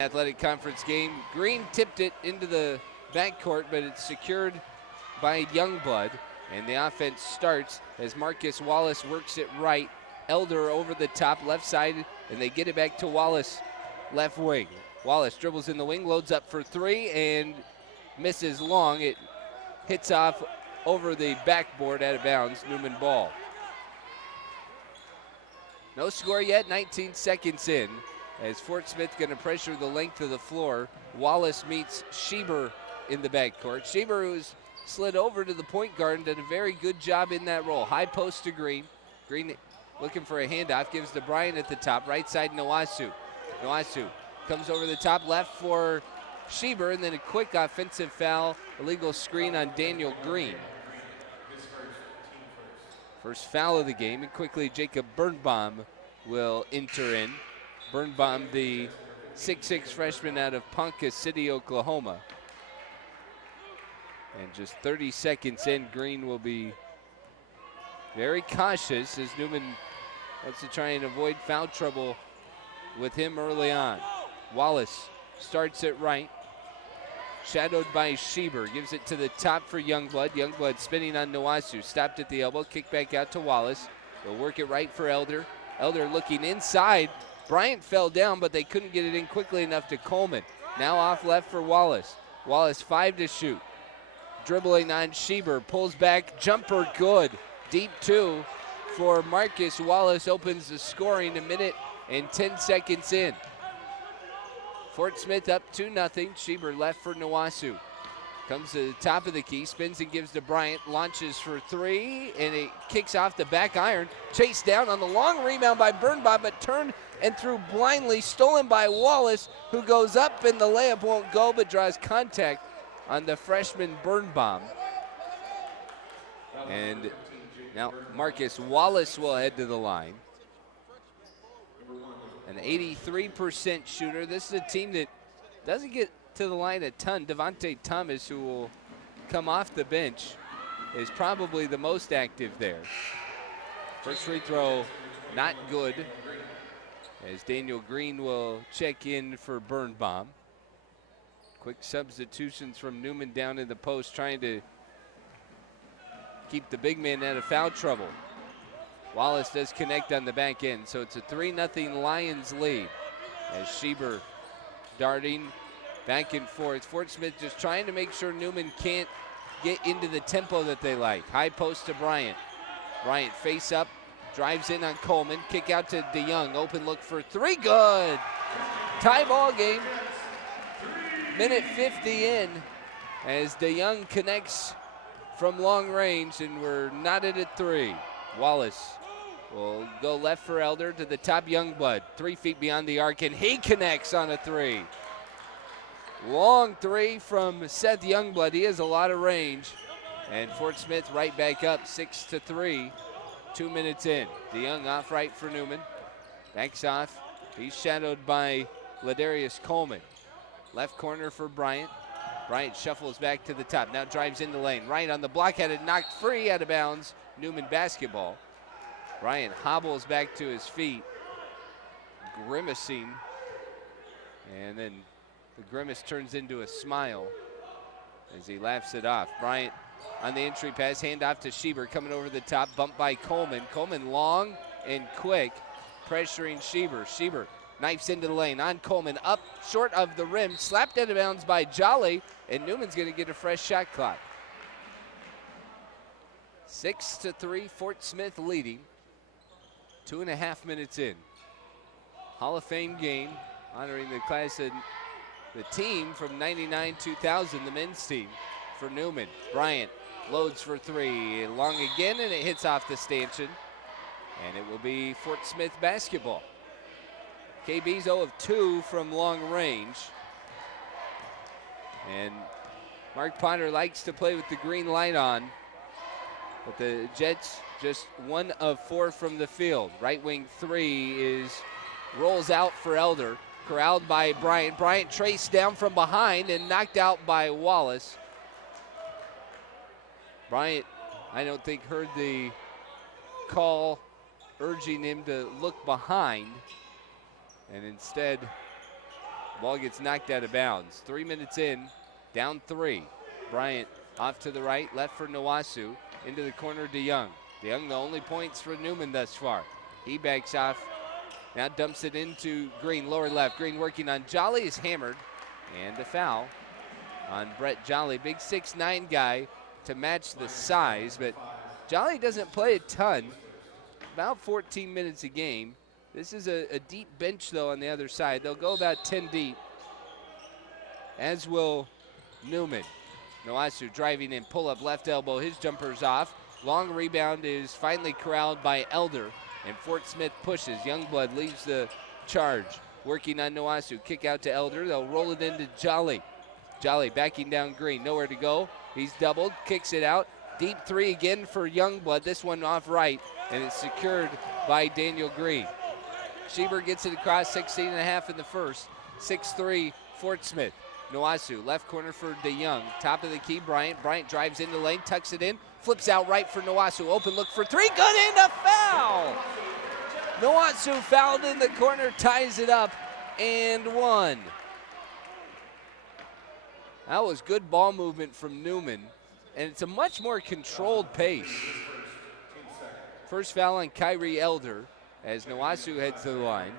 Athletic Conference game. Green tipped it into the backcourt, but it's secured by Youngblood. And the offense starts as Marcus Wallace works it right. Elder over the top, left side, and they get it back to Wallace, left wing. Wallace dribbles in the wing, loads up for three, and misses long. It hits off over the backboard out of bounds. Newman ball. No score yet, 19 seconds in. As Fort Smith going to pressure the length of the floor. Wallace meets Schieber in the backcourt. Schieber, who's slid over to the point guard and did a very good job in that role. High post to Green. Green looking for a handoff, gives to Bryant at the top. Right side, Nowasu. Nowasu comes over the top left for Schieber, and then a quick offensive foul, illegal screen on Daniel Green. First foul of the game, and quickly Jacob Birnbaum will enter in. Birnbaum, the 6'6 freshman out of Ponca City, Oklahoma. And just 30 seconds in, Green will be very cautious as Newman wants to try and avoid foul trouble with him early on. Wallace starts it right. Shadowed by Schieber, gives it to the top for Youngblood. Youngblood spinning on Nowasu, stopped at the elbow, kick back out to Wallace. They'll work it right for Elder. Elder looking inside. Bryant fell down, but they couldn't get it in quickly enough to Coleman. Now off left for Wallace. Wallace 5 to shoot. Dribbling on Schieber, pulls back, jumper good. Deep 2 for Marcus. Wallace opens the scoring, a minute and 10 seconds in. Fort Smith up 2-0. Schieber left for Nowasu. Comes to the top of the key, spins and gives to Bryant, launches for three, and it kicks off the back iron. Chased down on the long rebound by Birnbaum, but turned and threw blindly, stolen by Wallace, who goes up and the layup won't go, but draws contact on the freshman Birnbaum. And now Marcus Wallace will head to the line. An 83% shooter. This is a team that doesn't get to the line a ton. Devontae Thomas, who will come off the bench, is probably the most active there. First free throw, not good, as Daniel Green will check in for Birnbaum. Quick substitutions from Newman down in the post, trying to keep the big man out of foul trouble. Wallace does connect on the back end, so it's a 3-0 Lions lead as Schieber darting back and forth. Fort Smith just trying to make sure Newman can't get into the tempo that they like. High post to Bryant. Bryant face up, drives in on Coleman. Kick out to DeYoung. Open look for three. Good. Tie ball game. Minute 50 in as DeYoung connects from long range, and we're knotted at three. Wallace will go left for Elder to the top. Youngblood 3 feet beyond the arc, and he connects on a three. Long three from Seth Youngblood. He has a lot of range. And Fort Smith right back up 6-3. 2 minutes in. DeYoung off right for Newman. Backs off. He's shadowed by Ladarius Coleman. Left corner for Bryant. Bryant shuffles back to the top. Now drives in the lane. Right on the block. Had it knocked free out of bounds. Newman basketball. Bryant hobbles back to his feet, grimacing. And then the grimace turns into a smile as he laughs it off. Bryant on the entry pass, handoff to Schieber, coming over the top, bumped by Coleman. Coleman long and quick, pressuring Schieber. Schieber knifes into the lane on Coleman, up short of the rim, slapped out of bounds by Jolly, and Newman's going to get a fresh shot clock. 6-3, Fort Smith leading. 2.5 minutes in. Hall of Fame game honoring the class of the team from 99-2000, the men's team for Newman. Bryant loads for three, long again, and it hits off the stanchion. And it will be Fort Smith basketball. KB's 0 of 2 from long range. And Mark Potter likes to play with the green light on, but the Jets just 1 of 4 from the field. Right wing three rolls out for Elder. Corralled by Bryant. Bryant traced down from behind and knocked out by Wallace. Bryant, I don't think, heard the call urging him to look behind, and instead Ball gets knocked out of bounds. 3 minutes in, down 3. Bryant off to the right, left for Nawasu. Into the corner, DeYoung. DeYoung, the only points for Newman thus far. He backs off, now dumps it into Green, lower left. Green working on Jolly, is hammered, and a foul on Brett Jolly. Big 6'9" guy to match the size, but Jolly doesn't play a ton, about 14 minutes a game. This is a deep bench, though, on the other side. They'll go about 10 deep, as will Newman. Nawasu driving in, pull up left elbow. His jumper's off. Long rebound is finally corralled by Elder, and Fort Smith pushes. Youngblood leaves the charge. Working on Nawasu. Kick out to Elder. They'll roll it into Jolly. Jolly backing down Green. Nowhere to go. He's doubled. Kicks it out. Deep three again for Youngblood. This one off right, and it's secured by Daniel Green. Schieber gets it across, 16.5 in the first. 6-3, Fort Smith. Nawasu, left corner for DeYoung. Top of the key, Bryant. Bryant drives into the lane, tucks it in, flips out right for Nawasu. Open look for three, good, and a foul! Nawasu fouled in the corner, ties it up, and one. That was good ball movement from Newman, and it's a much more controlled pace. First foul on Kyrie Elder as Nawasu heads to the line.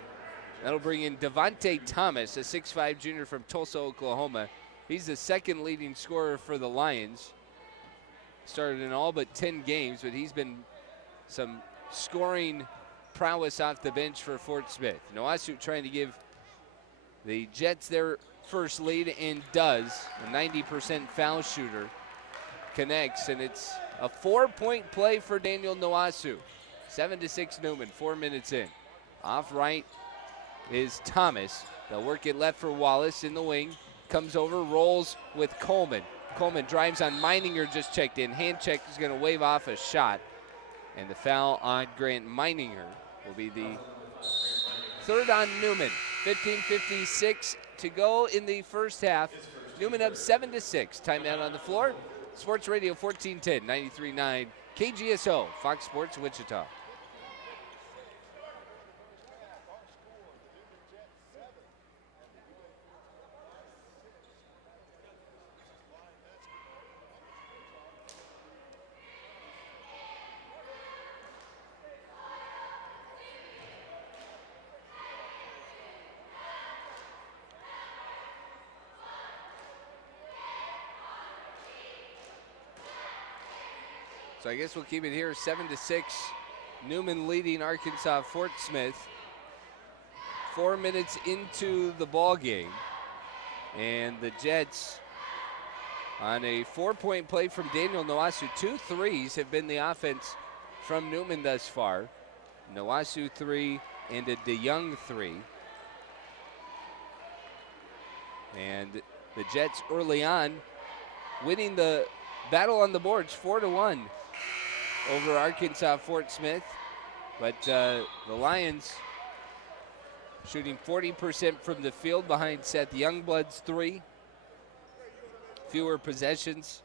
That'll bring in Devontae Thomas, a 6'5 junior from Tulsa, Oklahoma. He's the second leading scorer for the Lions. Started in all but 10 games, but he's been some scoring prowess off the bench for Fort Smith. Nawasu trying to give the Jets their first lead, and does. A 90% foul shooter connects, and it's a 4-point play for Daniel Nawasu. 7-6 Newman, 4 minutes in. Off right is Thomas. They'll work it left for Wallace in the wing. Comes over, rolls with Coleman. Coleman drives on Meininger, just checked in. Hand check is going to wave off a shot. And the foul on Grant Meininger will be the third on Newman. 15:56 to go in the first half. Newman up 7-6. Timeout on the floor. Sports Radio 1410, 93.9 KGSO, Fox Sports Wichita. So I guess we'll keep it here, 7-6. Newman leading Arkansas Fort Smith. 4 minutes into the ball game, and the Jets on a 4-point play from Daniel Nawasu. 2 threes have been the offense from Newman thus far. Nawasu 3 and a DeYoung 3. And the Jets early on winning the battle on the boards 4-1 over Arkansas Fort Smith. But the Lions shooting 40% from the field behind Seth Youngblood's 3. Fewer possessions.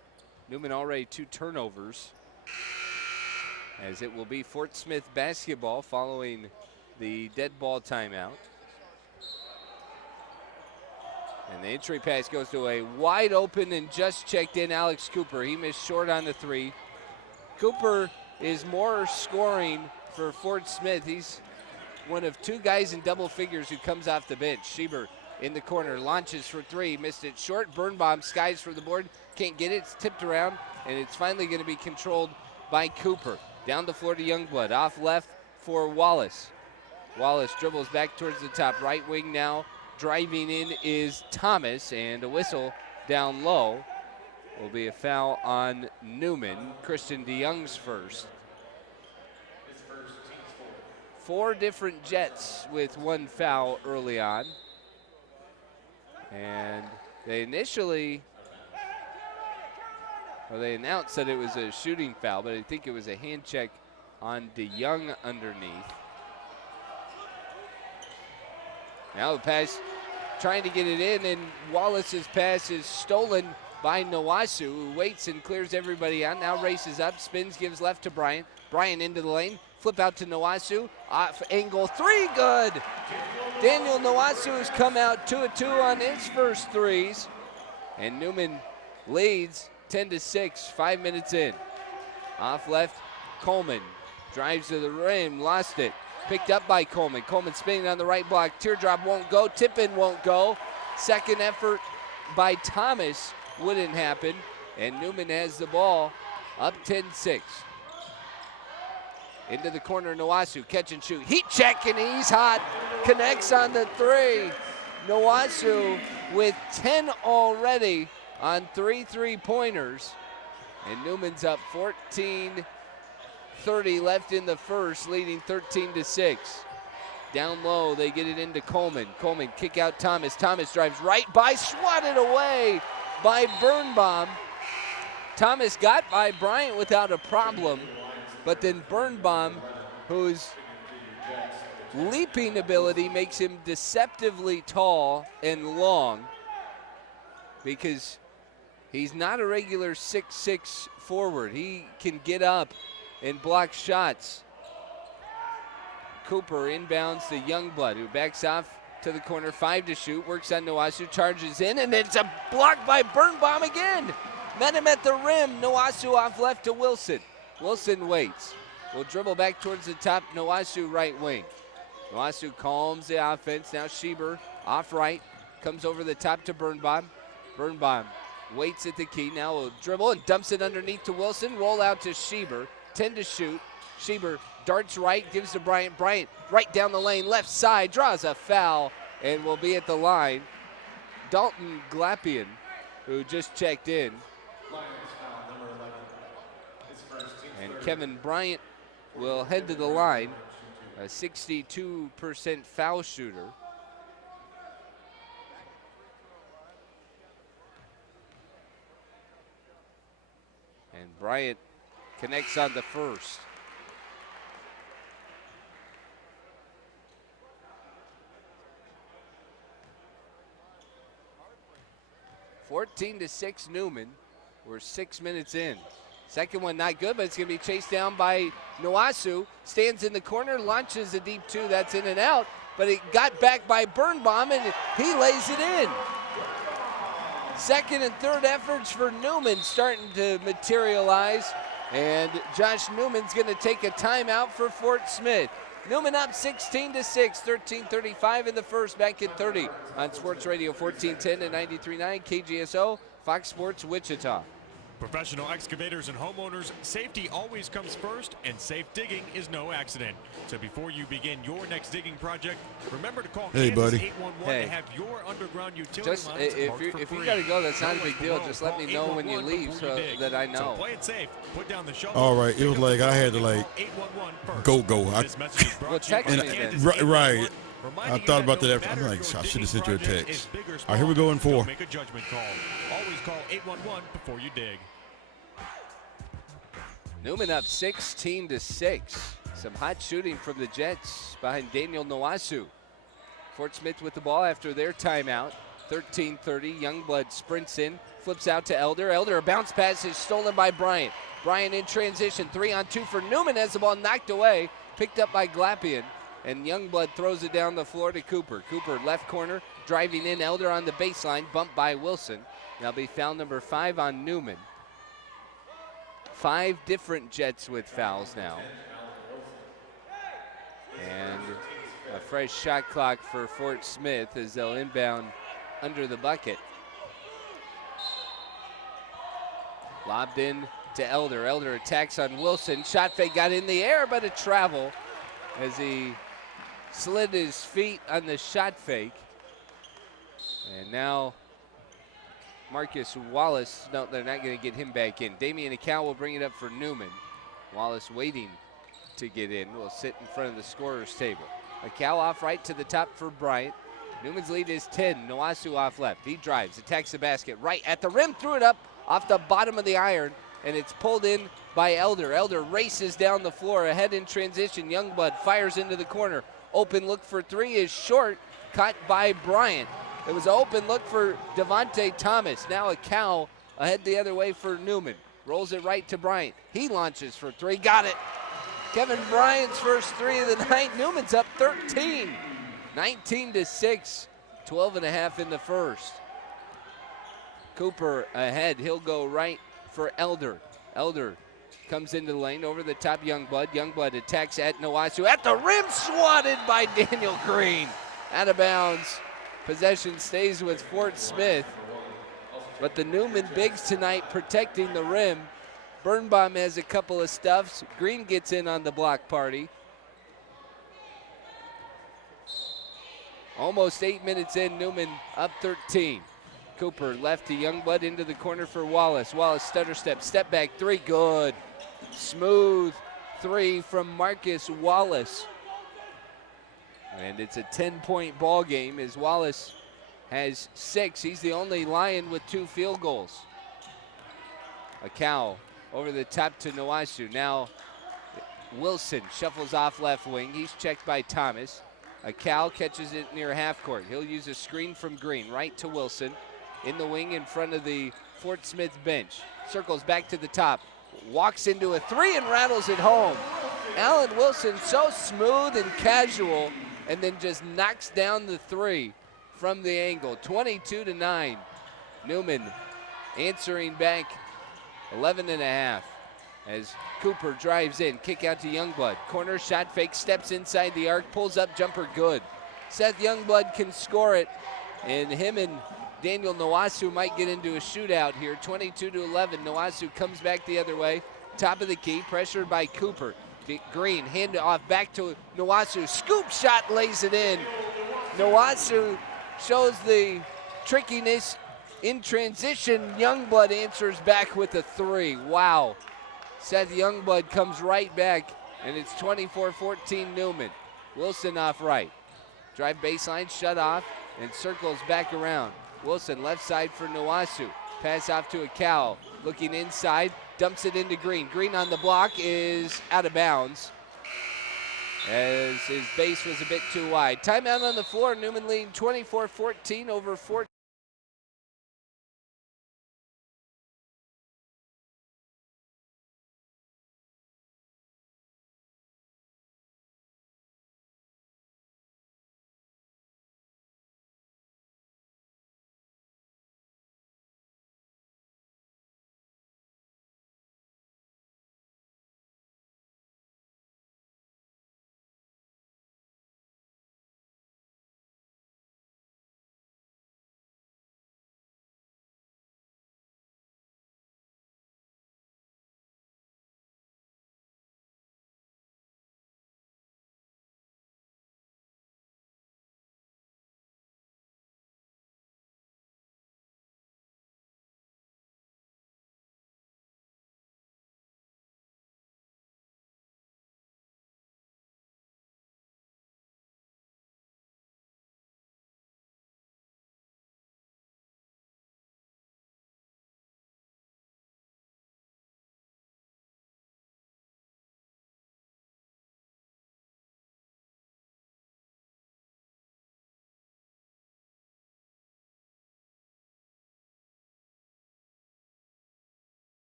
Newman already 2 turnovers, as it will be Fort Smith basketball following the dead ball timeout. And the entry pass goes to a wide open and just checked in Alex Cooper. He missed short on the 3. Cooper is more scoring for Fort Smith. He's one of 2 guys in double figures who comes off the bench. Schieber in the corner, launches for 3, missed it short. Birnbaum skies for the board, can't get it. It's tipped around, and it's finally going to be controlled by Cooper. Down the floor to Youngblood, off left for Wallace. Wallace dribbles back towards the top right wing now. Driving in is Thomas, and a whistle down low. Will be a foul on Newman. Christian DeYoung's first. 4 different Jets with 1 foul early on. And they initially, they announced that it was a shooting foul, but I think it was a hand check on DeYoung underneath. Now the pass, trying to get it in, and Wallace's pass is stolen by Nawasu, who waits and clears everybody out. Now races up, spins, gives left to Bryant. Bryant into the lane, Flip out to Nowasu. Off angle three, good. Daniel Nowasu has come out 2 of 2 on his first threes. And Newman leads 10-6, 5 minutes in. Off left, Coleman drives to the rim, lost it. Picked up by Coleman. Coleman spinning on the right block. Teardrop won't go. Tip-in won't go. Second effort by Thomas wouldn't happen. And Newman has the ball up 10-6. Into the corner, Nowasu, catch and shoot. Heat check, and he's hot. Connects on the three. Nowasu with 10 already on 3 3-pointers. And Newman's up 14-30 left in the first, leading 13-6. Down low, they get it into Coleman. Coleman kick out Thomas. Thomas drives right by, swatted away by Birnbaum. Thomas got by Bryant without a problem, but then Birnbaum, whose leaping ability makes him deceptively tall and long, because he's not a regular 6'6" forward. He can get up and block shots. Cooper inbounds to Youngblood, who backs off to the corner, 5 to shoot, works on Nowasu, charges in, and it's a block by Birnbaum again. Met him at the rim. Nowasu off left to Wilson. Wilson waits. Will dribble back towards the top. Nowasu right wing. Nowasu calms the offense. Now Schieber off right. Comes over the top to Birnbaum. Birnbaum waits at the key. Now will dribble and dumps it underneath to Wilson. Roll out to Schieber. 10 to shoot. Schieber darts right. Gives to Bryant. Bryant right down the lane. Left side. Draws a foul and will be at the line. Dalton Glapian, who just checked in. And Kevin Bryant will head to the line, a 62% foul shooter. And Bryant connects on the first. (14-6) Newman. We're 6 minutes in. Second one not good, but it's going to be chased down by Nowasu. Stands in the corner, launches a deep two. That's in and out, but it got back by Birnbaum, and he lays it in. Second and third efforts for Newman starting to materialize, and Josh Newman's going to take a timeout for Fort Smith. Newman up 16-6, 13:35 in the first, back in 30 on Sports Radio 1410 and 93.9 KGSO, Fox Sports Wichita. Professional excavators and homeowners, safety always comes first, and safe digging is no accident. So before you begin your next digging project, remember to call Kansas 811 to have your underground utility lines marked for free. If you got to go, that's not a big deal. Just let me know when you leave so that I know. So play it safe. Put down the shovel. All right, it was like I had to go. Well, technically then. Right. I thought about that. I'm like, I should have sent you a text. All right, here we go in 4. Make a judgment call. Always call 811 before you dig. Newman up 16-6. Some hot shooting from the Jets behind Daniel Nowasu. Fort Smith with the ball after their timeout. 13:30. Youngblood sprints in, flips out to Elder. Elder, a bounce pass is stolen by Bryant. Bryant in transition. 3-on-2 for Newman as the ball knocked away. Picked up by Glapian. And Youngblood throws it down the floor to Cooper. Cooper left corner, driving in. Elder on the baseline, bumped by Wilson. That'll be foul number 5 on Newman. 5 different Jets with fouls now. And a fresh shot clock for Fort Smith as they'll inbound under the bucket. Lobbed in to Elder. Elder attacks on Wilson. Shot fake got in the air, but a travel as he slid his feet on the shot fake. And now Marcus Wallace, no, they're not going to get him back in. Damian Acal will bring it up for Newman. Wallace waiting to get in, will sit in front of the scorer's table. Acal off right to the top for Bryant. Newman's lead is 10, Nowasu off left. He drives, attacks the basket, right at the rim, threw it up off the bottom of the iron, and it's pulled in by Elder. Elder races down the floor, ahead in transition. Youngblood fires into the corner. Open look for 3 is short, caught by Bryant. It was an open look for Devontae Thomas. Now a cow ahead the other way for Newman. Rolls it right to Bryant. He launches for 3, got it. Kevin Bryant's first three of the night. Newman's up 13, 19-6, 12.5 in the first. Cooper ahead. He'll go right for Elder. Elder comes into the lane over the top. Youngblood. Youngblood attacks at Nowasu. At the rim, swatted by Daniel Green. Out of bounds. Possession stays with Fort Smith. But the Newman bigs tonight protecting the rim. Birnbaum has a couple of stuffs. Green gets in on the block party. Almost 8 minutes in, Newman up 13. Cooper left to Youngblood into the corner for Wallace. Wallace stutter step back three, good. Smooth three from Marcus Wallace. And it's a 10-point ball game as Wallace has 6. He's the only Lion with 2 field goals. A cow over the top to Nowasu. Now Wilson shuffles off left wing. He's checked by Thomas. A cow catches it near half court. He'll use a screen from Green right to Wilson. In the wing in front of the Fort Smith bench. Circles back to the top. Walks into a three and rattles it home. Alan Wilson so smooth and casual and then just knocks down the three from the angle. 22-9. Newman answering back 11.5 as Cooper drives in. Kick out to Youngblood. Corner shot fake, steps inside the arc, pulls up jumper good. Seth Youngblood can score it, and him and Daniel Nowasu might get into a shootout here. 22-11. Nowasu comes back the other way. Top of the key, pressured by Cooper. Green, hand off back to Nowasu. Scoop shot, lays it in. Nowasu shows the trickiness in transition. Youngblood answers back with a three. Wow. Seth Youngblood comes right back, and it's 24-14 Newman. Wilson off right. Drive baseline, shut off, and circles back around. Wilson left side for Nowasu. Pass off to a cow. Looking inside, dumps it into Green. Green on the block is out of bounds as his base was a bit too wide. Timeout on the floor. Newman leading 24-14 over 14.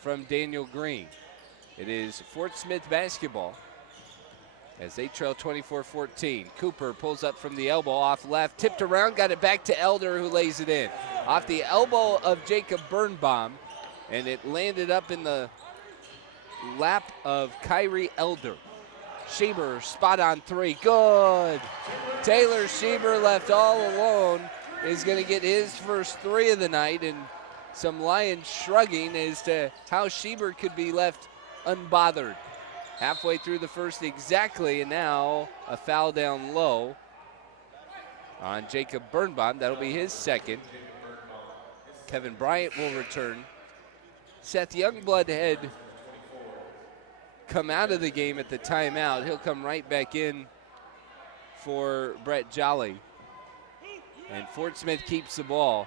From Daniel Green. It is Fort Smith basketball as they trail 24-14. Cooper pulls up from the elbow off left, tipped around, got it back to Elder, who lays it in. Off the elbow of Jacob Birnbaum, and it landed up in the lap of Kyrie Elder. Schieber, spot on three, good. Taylor Schieber, left all alone, is going to get his first three of the night, and some Lions shrugging as to how Schieber could be left unbothered. Halfway through the first exactly, and now a foul down low on Jacob Birnbaum. That'll be his second. Kevin Bryant will return. Seth Youngblood had come out of the game at the timeout. He'll come right back in for Brett Jolly. And Fort Smith keeps the ball.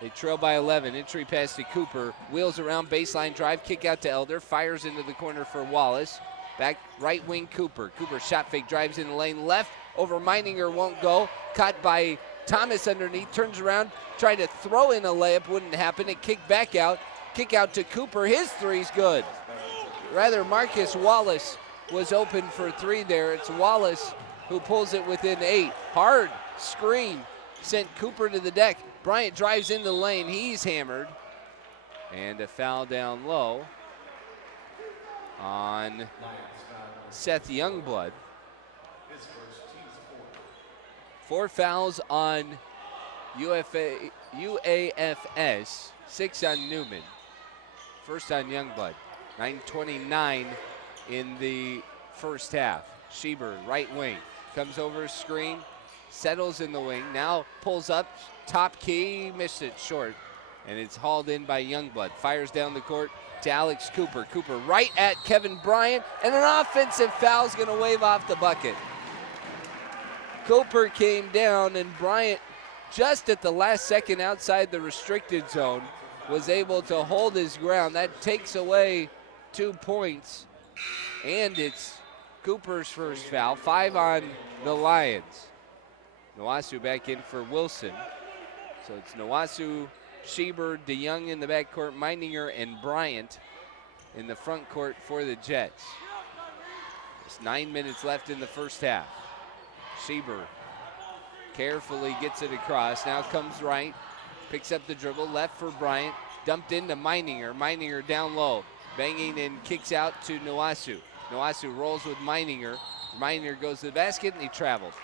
They trail by 11. Entry pass to Cooper. Wheels around, baseline drive, kick out to Elder. Fires into the corner for Wallace. Back right wing Cooper. Cooper shot fake, drives in the lane left. Over Meininger, won't go. Caught by Thomas underneath. Turns around, tried to throw in a layup. Wouldn't happen. It kicked back out. Kick out to Cooper. His three's good. Rather, Marcus Wallace was open for three there. It's Wallace who pulls it within 8. Hard screen sent Cooper to the deck. Bryant drives into the lane. He's hammered. And a foul down low on Seth Youngblood. 4 fouls on UAFS, 6 on Newman. First on Youngblood. 9:29 in the first half. Schieber, right wing, comes over a screen, settles in the wing, now pulls up, top key, missed it short, and it's hauled in by Youngblood. Fires down the court to Alex Cooper. Cooper right at Kevin Bryant, and an offensive foul is going to wave off the bucket. Cooper came down, and Bryant, just at the last second outside the restricted zone, was able to hold his ground. That takes away 2 points, and it's Cooper's first foul. 5 on the Lions. Nwosu back in for Wilson. So it's Nwosu, Schieber, DeYoung in the backcourt, Meininger, and Bryant in the front court for the Jets. There's 9 minutes left in the first half. Schieber carefully gets it across. Now comes right, picks up the dribble, left for Bryant, dumped into Meininger. Meininger down low, banging and kicks out to Nwosu. Nwosu rolls with Meininger. Meininger goes to the basket, and he travels.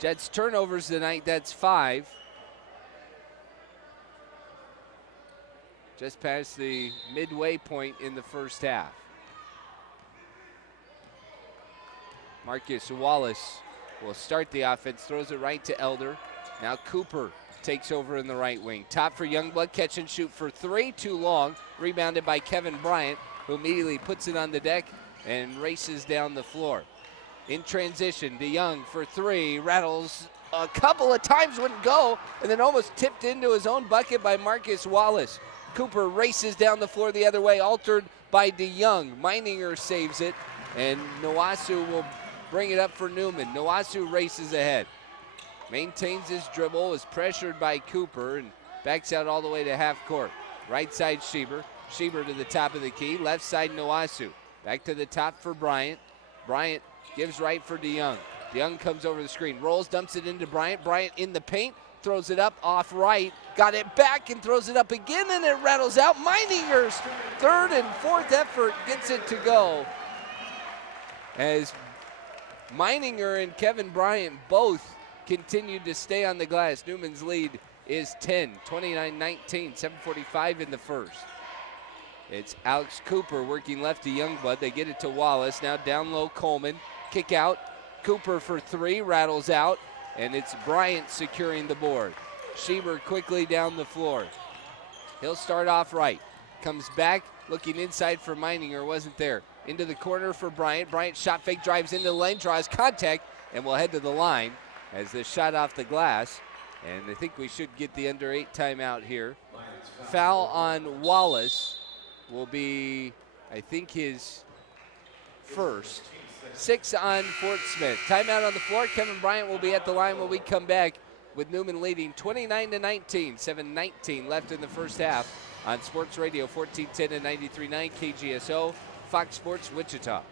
Jets turnovers tonight, that's 5. Just past the midway point in the first half. Marcus Wallace will start the offense, throws it right to Elder. Now Cooper takes over in the right wing. Top for Youngblood, catch and shoot for 3, too long. Rebounded by Kevin Bryant, who immediately puts it on the deck and races down the floor. In transition, DeYoung for 3, rattles a couple of times, wouldn't go, and then almost tipped into his own bucket by Marcus Wallace. Cooper races down the floor the other way, altered by DeYoung. Meininger saves it, and Nwosu will bring it up for Newman. Nwosu races ahead. Maintains his dribble, is pressured by Cooper, and backs out all the way to half court. Right side Schieber. Schieber to the top of the key. Left side Nwosu. Back to the top for Bryant. Bryant gives right for DeYoung. DeYoung comes over the screen. Rolls, dumps it into Bryant. Bryant in the paint. Throws it up off right. Got it back and throws it up again, and it rattles out. Meininger's third and fourth effort gets it to go. As Meininger and Kevin Bryant both continued to stay on the glass. Newman's lead is 10, 29-19, 7:45 in the first. It's Alex Cooper working left to Youngblood. They get it to Wallace. Now down low, Coleman. Kick out. Cooper for 3, rattles out, and it's Bryant securing the board. Schieber quickly down the floor. He'll start off right. Comes back, looking inside for Meininger, wasn't there. Into the corner for Bryant. Bryant shot fake, drives into the lane, draws contact, and will head to the line as the shot off the glass. And I think we should get the under 8 timeout here. Foul on Wallace will be, I think, his first. 6 on Fort Smith. Timeout on the floor. Kevin Bryant will be at the line when we come back with Newman leading 29-19. 7:19 left in the first half on Sports Radio 1410 and 93.9 KGSO, Fox Sports Wichita.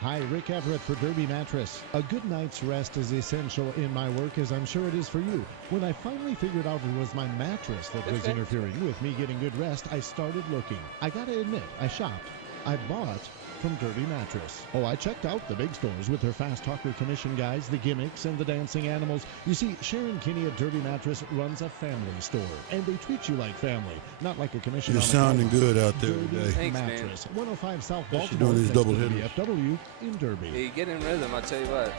Hi, Rick Everett for Derby Mattress. A good night's rest is essential in my work, as I'm sure it is for you. When I finally figured out it was my mattress that was interfering with me getting good rest, I started looking. I gotta admit, I shopped. I bought from Derby Mattress. Oh, I checked out the big stores with their fast talker commission guys, the gimmicks, and the dancing animals. You see, Sharon Kinney at Derby Mattress runs a family store, and they treat you like family, not like a commission. You're sounding good out there Derby today. Thanks, Mattress, man. 105 South You're Baltimore, doing these double next to hitters. VFW in Derby. Yeah, you get in rhythm, I'll tell you what.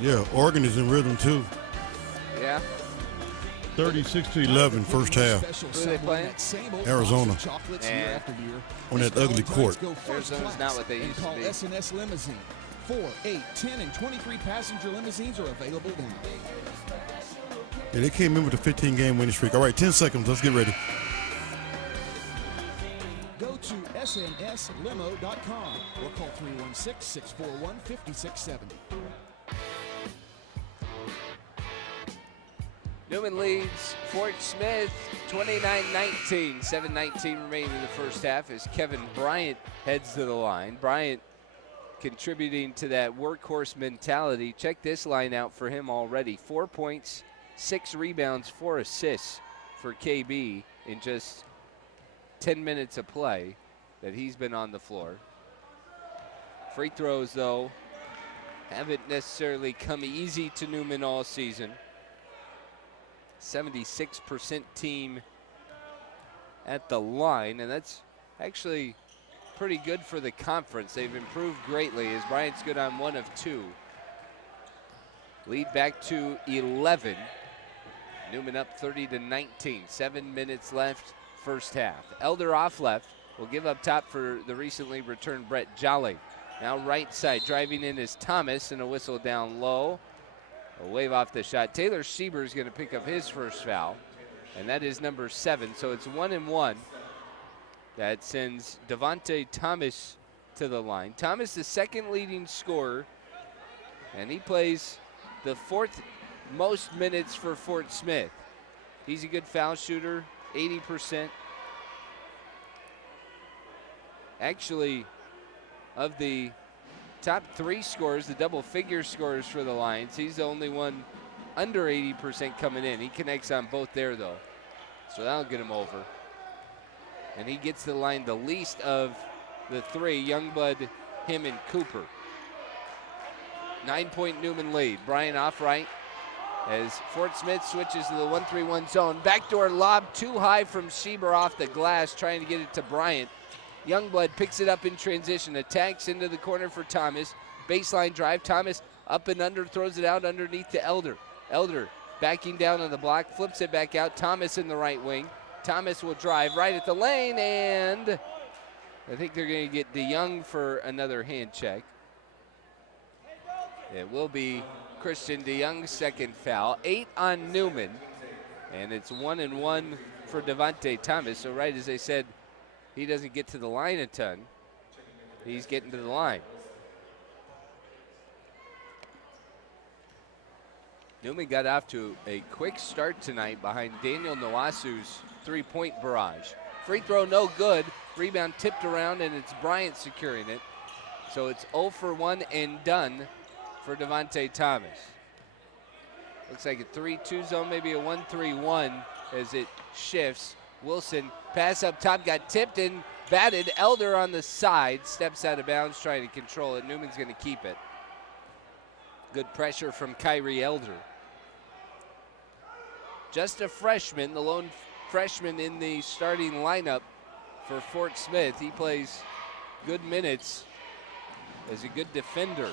Yeah, Oregon is in rhythm too. Yeah. 36-11 first half. Who are they playing? Arizona. And On that ugly court. Arizona's not what they used to be. S&S Limousine. 4, 8, 10, and 23 passenger limousines are available now. Yeah, they came in with a 15-game winning streak. All right, 10 seconds. Let's get ready. Go to snsLimo.com or call 316-641-5670. Newman leads Fort Smith 29-19. 7:19 remaining in the first half as Kevin Bryant heads to the line. Bryant contributing to that workhorse mentality. Check this line out for him already. 4 points, 6 rebounds, 4 assists for KB in just 10 minutes of play that he's been on the floor. Free throws, though, haven't necessarily come easy to Newman all season. 76% team at the line, and that's actually pretty good for the conference. They've improved greatly as Bryant's good on 1 of 2. Lead back to 11. Newman up 30-19. 7 minutes left, first half. Elder off left will give up top for the recently returned Brett Jolly. Now right side, driving in is Thomas, and a whistle down low. A wave off the shot. Taylor Schieber is going to pick up his first foul, and that is number 7. So it's 1 and 1. That sends Devontae Thomas to the line. Thomas, the second leading scorer, and he plays the 4th most minutes for Fort Smith. He's a good foul shooter, 80%. Actually, of the top 3 scorers, the double-figure scorers for the Lions, he's the only one under 80% coming in. He connects on both there, though, so that'll get him over. And he gets to the line the least of the 3, Youngblood, him, and Cooper. 9-point Newman lead. Bryant off right as Fort Smith switches to the 1-3-1 zone. Backdoor lob too high from Schieber off the glass, trying to get it to Bryant. Youngblood picks it up in transition, attacks into the corner for Thomas. Baseline drive, Thomas up and under, throws it out underneath to Elder. Elder backing down on the block, flips it back out. Thomas in the right wing. Thomas will drive right at the lane, and I think they're going to get DeYoung for another hand check. It will be Christian DeYoung's second foul. 8 on Newman, and it's 1 and 1 for Devontae Thomas. So right as I said, he doesn't get to the line a ton. He's getting to the line. Newman got off to a quick start tonight behind Daniel Nwasu's 3-point barrage. Free throw no good. Rebound tipped around, and it's Bryant securing it. So it's 0 for 1 and done for Devontae Thomas. Looks like a 3-2 zone, maybe a 1-3-1 as it shifts. Wilson, pass up top, got tipped and batted. Elder on the side, steps out of bounds, trying to control it. Newman's going to keep it. Good pressure from Kyrie Elder. Just a freshman, the lone freshman in the starting lineup for Fort Smith. He plays good minutes as a good defender.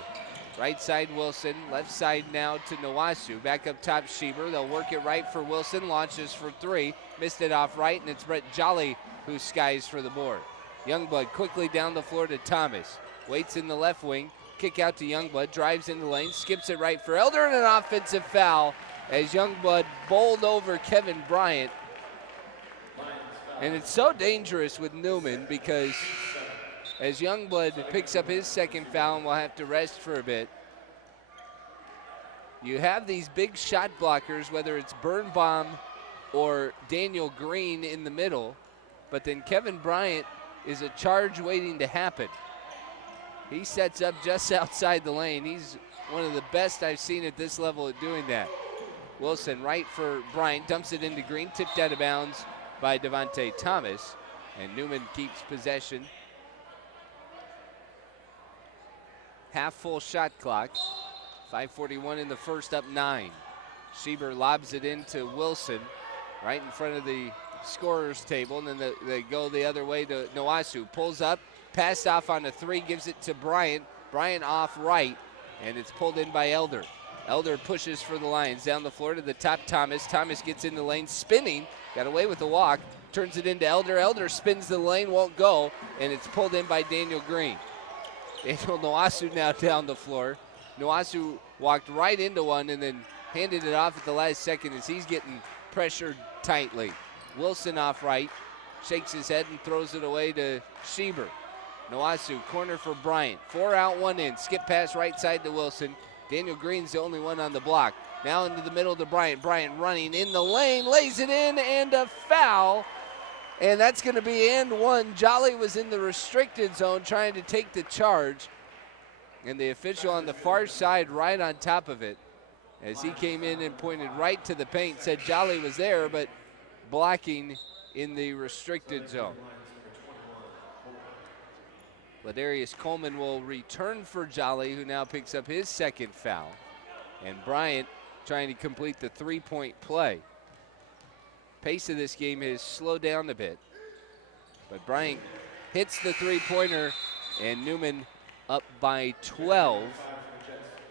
Right side Wilson, left side now to Nwasu. Back up top Schieber, they'll work it right for Wilson, launches for 3. Missed it off right, and it's Brett Jolly who skies for the board. Youngblood quickly down the floor to Thomas. Waits in the left wing, kick out to Youngblood, drives in the lane, skips it right for Elder, and an offensive foul as Youngblood bowled over Kevin Bryant. And it's so dangerous with Newman because as Youngblood picks up his second foul and will have to rest for a bit, you have these big shot blockers, whether it's Birnbaum or Daniel Green in the middle, but then Kevin Bryant is a charge waiting to happen. He sets up just outside the lane. He's one of the best I've seen at this level at doing that. Wilson right for Bryant, dumps it into Green, tipped out of bounds by Devontae Thomas, and Newman keeps possession. Half full shot clock. 5:41 in the first, up 9. Schieber lobs it into Wilson right in front of the scorer's table, and then they go the other way to Nwasu. Pulls up, passed off on a 3, gives it to Bryant. Bryant off right, and it's pulled in by Elder. Elder pushes for the Lions down the floor to the top. Thomas gets in the lane, spinning, got away with the walk, turns it into Elder. Elder spins the lane, won't go, and it's pulled in by Daniel Green. Daniel Nwasu now down the floor. Nwasu walked right into one and then handed it off at the last second as he's getting pressured tightly. Wilson off right, shakes his head and throws it away to Schieber. Nwasu, corner for Bryant. 4 out, 1 in. Skip pass right side to Wilson. Daniel Green's the only one on the block. Now into the middle to Bryant. Bryant running in the lane, lays it in, and a foul. And that's going to be and one. Jolly was in the restricted zone trying to take the charge. And the official on the far side right on top of it, as he came in and pointed right to the paint, said Jolly was there, but blocking in the restricted zone. Ladarius Coleman will return for Jolly, who now picks up his second foul. And Bryant trying to complete the three-point play. Pace of this game has slowed down a bit, but Bryant hits the three-pointer, and Newman up by 12.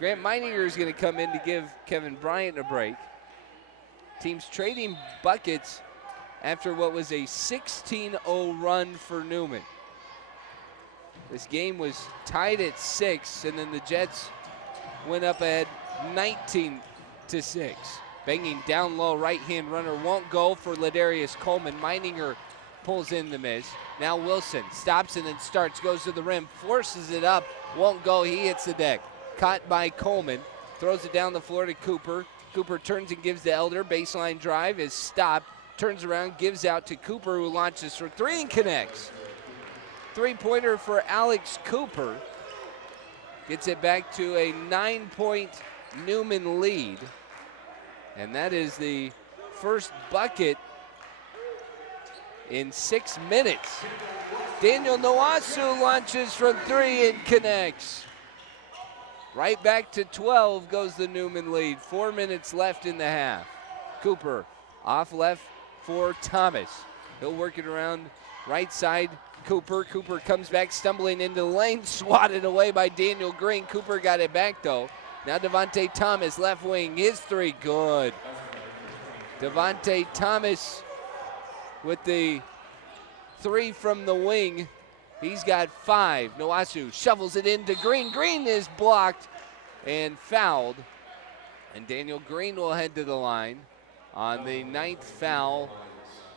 Grant Meininger is going to come in to give Kevin Bryant a break. Teams trading buckets after what was a 16-0 run for Newman. This game was tied at 6, and then the Jets went up ahead 19-6. Banging down low, right-hand runner won't go for Ladarius Coleman. Meininger pulls in the miss. Now Wilson stops and then starts, goes to the rim, forces it up, won't go, he hits the deck. Caught by Coleman, throws it down the floor to Cooper. Cooper turns and gives to Elder. Baseline drive is stopped, turns around, gives out to Cooper, who launches for three and connects. Three-pointer for Alex Cooper. Gets it back to a 9-point Newman lead. And that is the first bucket in 6 minutes. Daniel Nwasu launches from 3 and connects. Right back to 12 goes the Newman lead. 4 minutes left in the half. Cooper off left for Thomas. He'll work it around right side. Cooper comes back stumbling into the lane, swatted away by Daniel Green. Cooper got it back though. Now Devontae Thomas, left wing, his three, good. Devontae Thomas with the three from the wing. He's got 5. Nwasu shovels it into Green. Green is blocked and fouled. And Daniel Green will head to the line on the 9th foul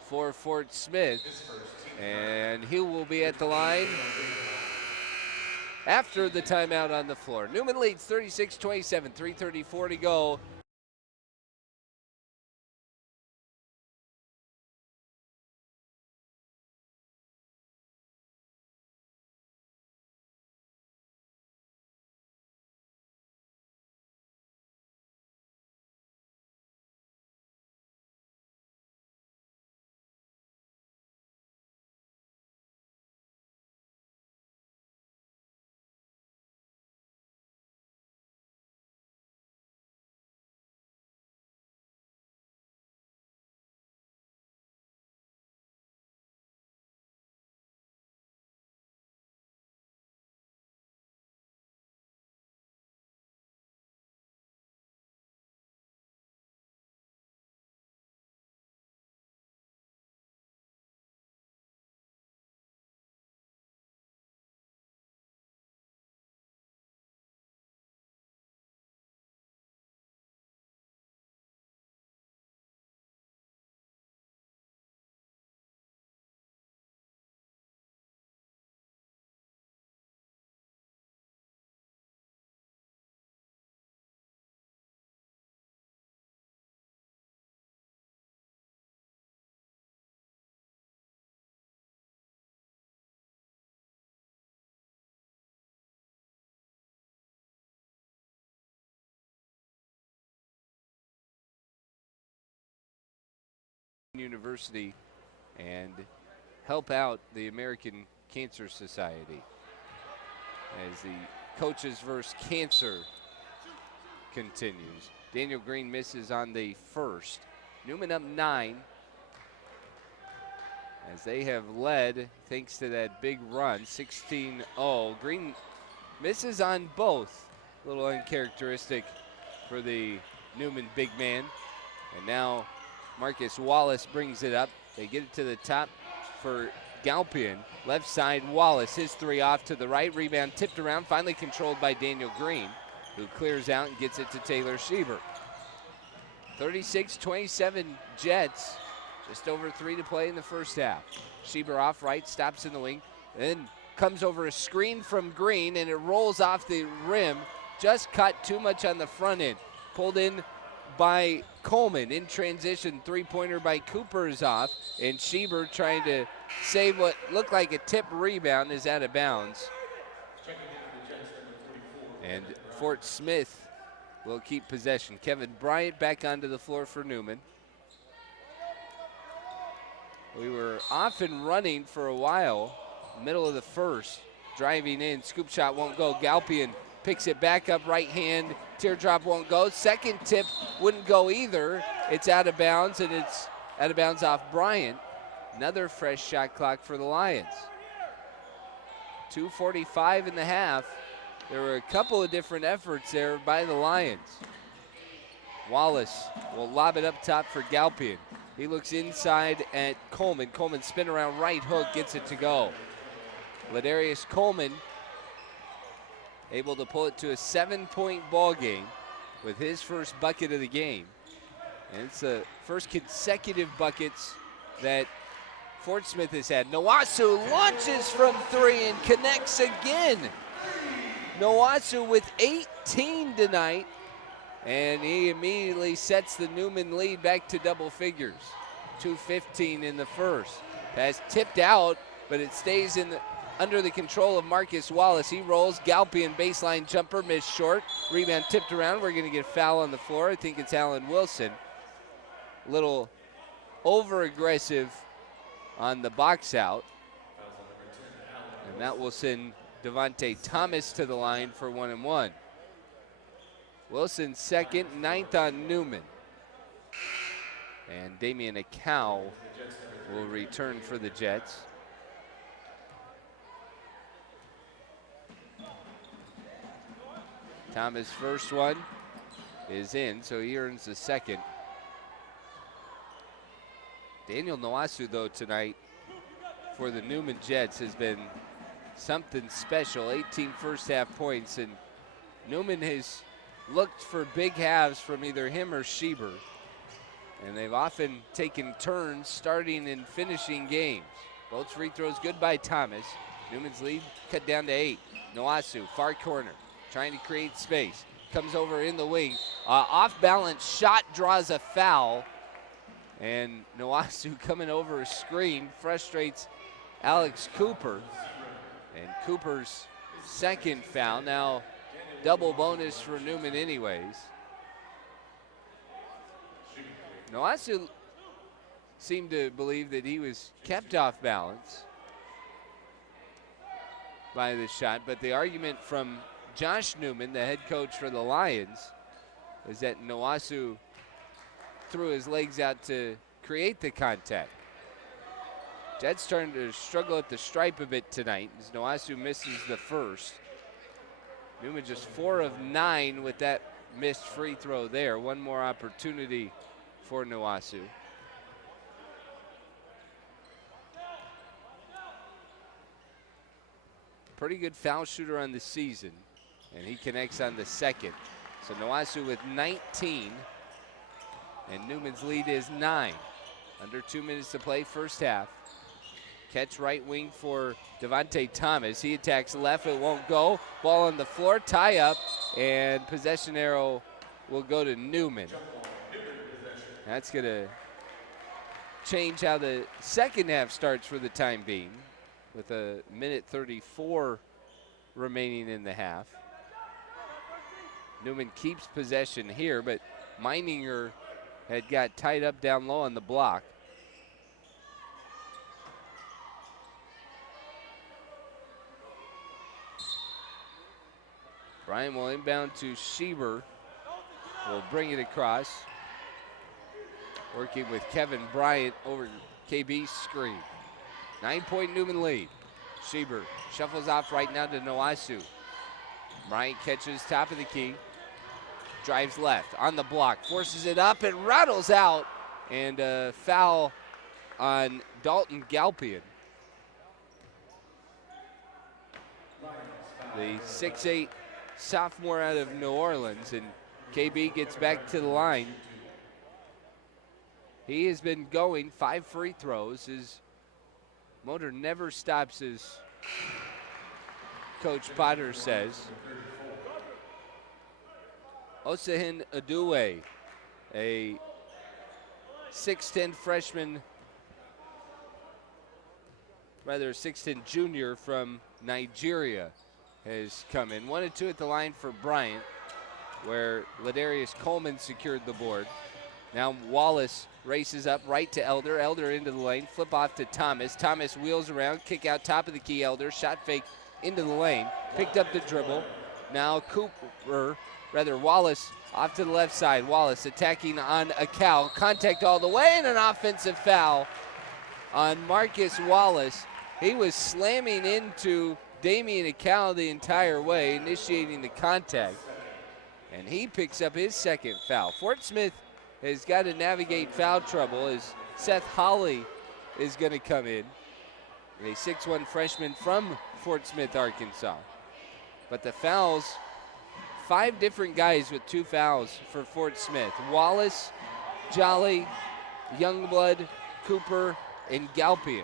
for Fort Smith. And he will be at the line after the timeout on the floor. Newman leads 36-27, 3:34 to go. University and help out the American Cancer Society as the Coaches vs. Cancer continues. Daniel Green misses on the first. Newman up 9 as they have led thanks to that big run, 16-0. Green misses on both. A little uncharacteristic for the Newman big man. And now Marcus Wallace brings it up. They get it to the top for Galpian. Left side, Wallace. His three off to the right. Rebound tipped around, finally controlled by Daniel Green, who clears out and gets it to Taylor Schieber. 36-27 Jets. Just over 3 to play in the first half. Schieber off right, stops in the wing, then comes over a screen from Green, and it rolls off the rim. Just cut too much on the front end. Pulled in by Coleman. In transition, three-pointer by Cooper is off, and Schieber trying to save what looked like a tip rebound is out of bounds. And Fort Smith will keep possession. Kevin Bryant back onto the floor for Newman. We were off and running for a while, middle of the first. Driving in, scoop shot won't go. Galpian picks it back up, right hand. Teardrop won't go. Second tip wouldn't go either. It's out of bounds, and it's out of bounds off Bryant. Another fresh shot clock for the Lions. 2:45 in the half. There were a couple of different efforts there by the Lions. Wallace will lob it up top for Galpian. He looks inside at Coleman. Coleman spin around right hook, gets it to go. Ladarius Coleman able to pull it to a 7-point ball game with his first bucket of the game. And it's the first consecutive buckets that Fort Smith has had. Nowasu launches from three and connects again. Nowasu with 18 tonight, and he immediately sets the Newman lead back to double figures. 2:15 in the first. Pass tipped out, but it stays under the control of Marcus Wallace. He rolls. Galpian baseline jumper, missed short. Rebound tipped around. We're going to get a foul on the floor. I think it's Allen Wilson. A little over-aggressive on the box out. And that will send Devontae Thomas to the line for 1-1. Wilson second, 9th on Newman. And Damian Acau will return for the Jets. Thomas' first one is in, so he earns the second. Daniel Nowasu, though, tonight for the Newman Jets has been something special. 18 first half points, and Newman has looked for big halves from either him or Schieber, and they've often taken turns starting and finishing games. Both free throws good by Thomas. Newman's lead cut down to 8. Nowasu, far corner, trying to create space. Comes over in the wing. Off balance shot draws a foul. And Nowasu coming over a screen frustrates Alex Cooper. And Cooper's second foul. Now double bonus for Newman anyways. Nowasu seemed to believe that he was kept off balance by the shot, but the argument from Josh Newman, the head coach for the Lions, is that Nowasu threw his legs out to create the contact. Jets starting to struggle at the stripe a bit tonight as Nowasu misses the first. Newman just 4 of 9 with that missed free throw there. One more opportunity for Nowasu. Pretty good foul shooter on the season, and he connects on the second. So Nowasu with 19, and Newman's lead is 9. Under 2 minutes to play, first half. Catch right wing for Devontae Thomas. He attacks left, it won't go. Ball on the floor, tie up, and possession arrow will go to Newman. That's gonna change how the second half starts for the time being, with a minute 34 remaining in the half. Newman keeps possession here, but Meininger had got tied up down low on the block. Brian will inbound to Schieber. Will bring it across. Working with Kevin Bryant over KB's screen. 9-point Newman lead. Schieber shuffles off right now to Nowasu. Bryant catches top of the key. Drives left on the block. Forces it up and rattles out. And a foul on Dalton Galpian. the 6'8" sophomore out of New Orleans, and KB gets back to the line. He has been going 5 free throws. His motor never stops, as Coach Potter says. Osahin Adue, a 6'10" freshman, rather 6'10" junior from Nigeria, has come in. 1 and 2 at the line for Bryant, where Ladarius Coleman secured the board. Now Wallace races up right to Elder. Elder into the lane, flip off to Thomas. Thomas wheels around, kick out top of the key. Elder shot fake into the lane, picked up the dribble. Now Wallace off to the left side. Wallace attacking on Acal. Contact all the way and an offensive foul on Marcus Wallace. He was slamming into Damian Acal the entire way, initiating the contact. And he picks up his second foul. Fort Smith has got to navigate foul trouble as Seth Holly is going to come in, a 6'1" freshman from Fort Smith, Arkansas. But the fouls, 5 different guys with 2 fouls for Fort Smith. Wallace, Jolly, Youngblood, Cooper, and Galpian.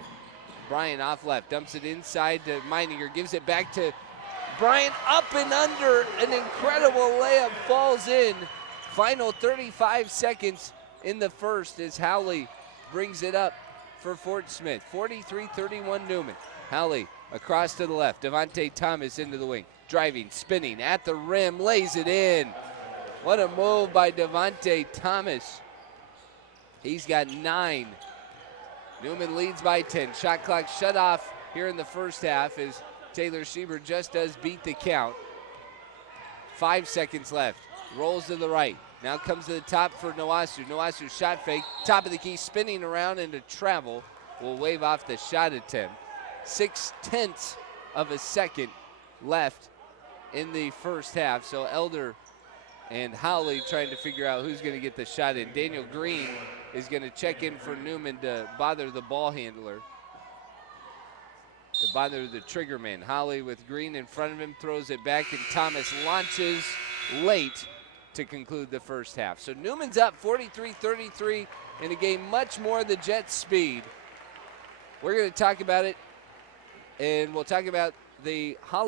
Bryant off left, dumps it inside to Meininger, gives it back to Bryant, up and under, an incredible layup falls in. Final 35 seconds in the first as Howley brings it up for Fort Smith. 43-31 Newman. Howley across to the left. Devontae Thomas into the wing. Driving, spinning at the rim, lays it in. What a move by Devontae Thomas. He's got 9. Newman leads by 10. Shot clock shut off here in the first half as Taylor Schieber just does beat the count. 5 seconds left. Rolls to the right. Now comes to the top for Nowasu. Nowasu shot fake. Top of the key, spinning around into travel. Will wave off the shot attempt. 0.6 of a second left in the first half. So Elder and Howley trying to figure out who's going to get the shot in. Daniel Green is going to check in for Newman to bother the ball handler, to bother the trigger man. Howley with Green in front of him, throws it back, and Thomas launches late to conclude the first half. So Newman's up 43-33 in a game much more the Jets' speed. We're going to talk about it, and we'll talk about the Holly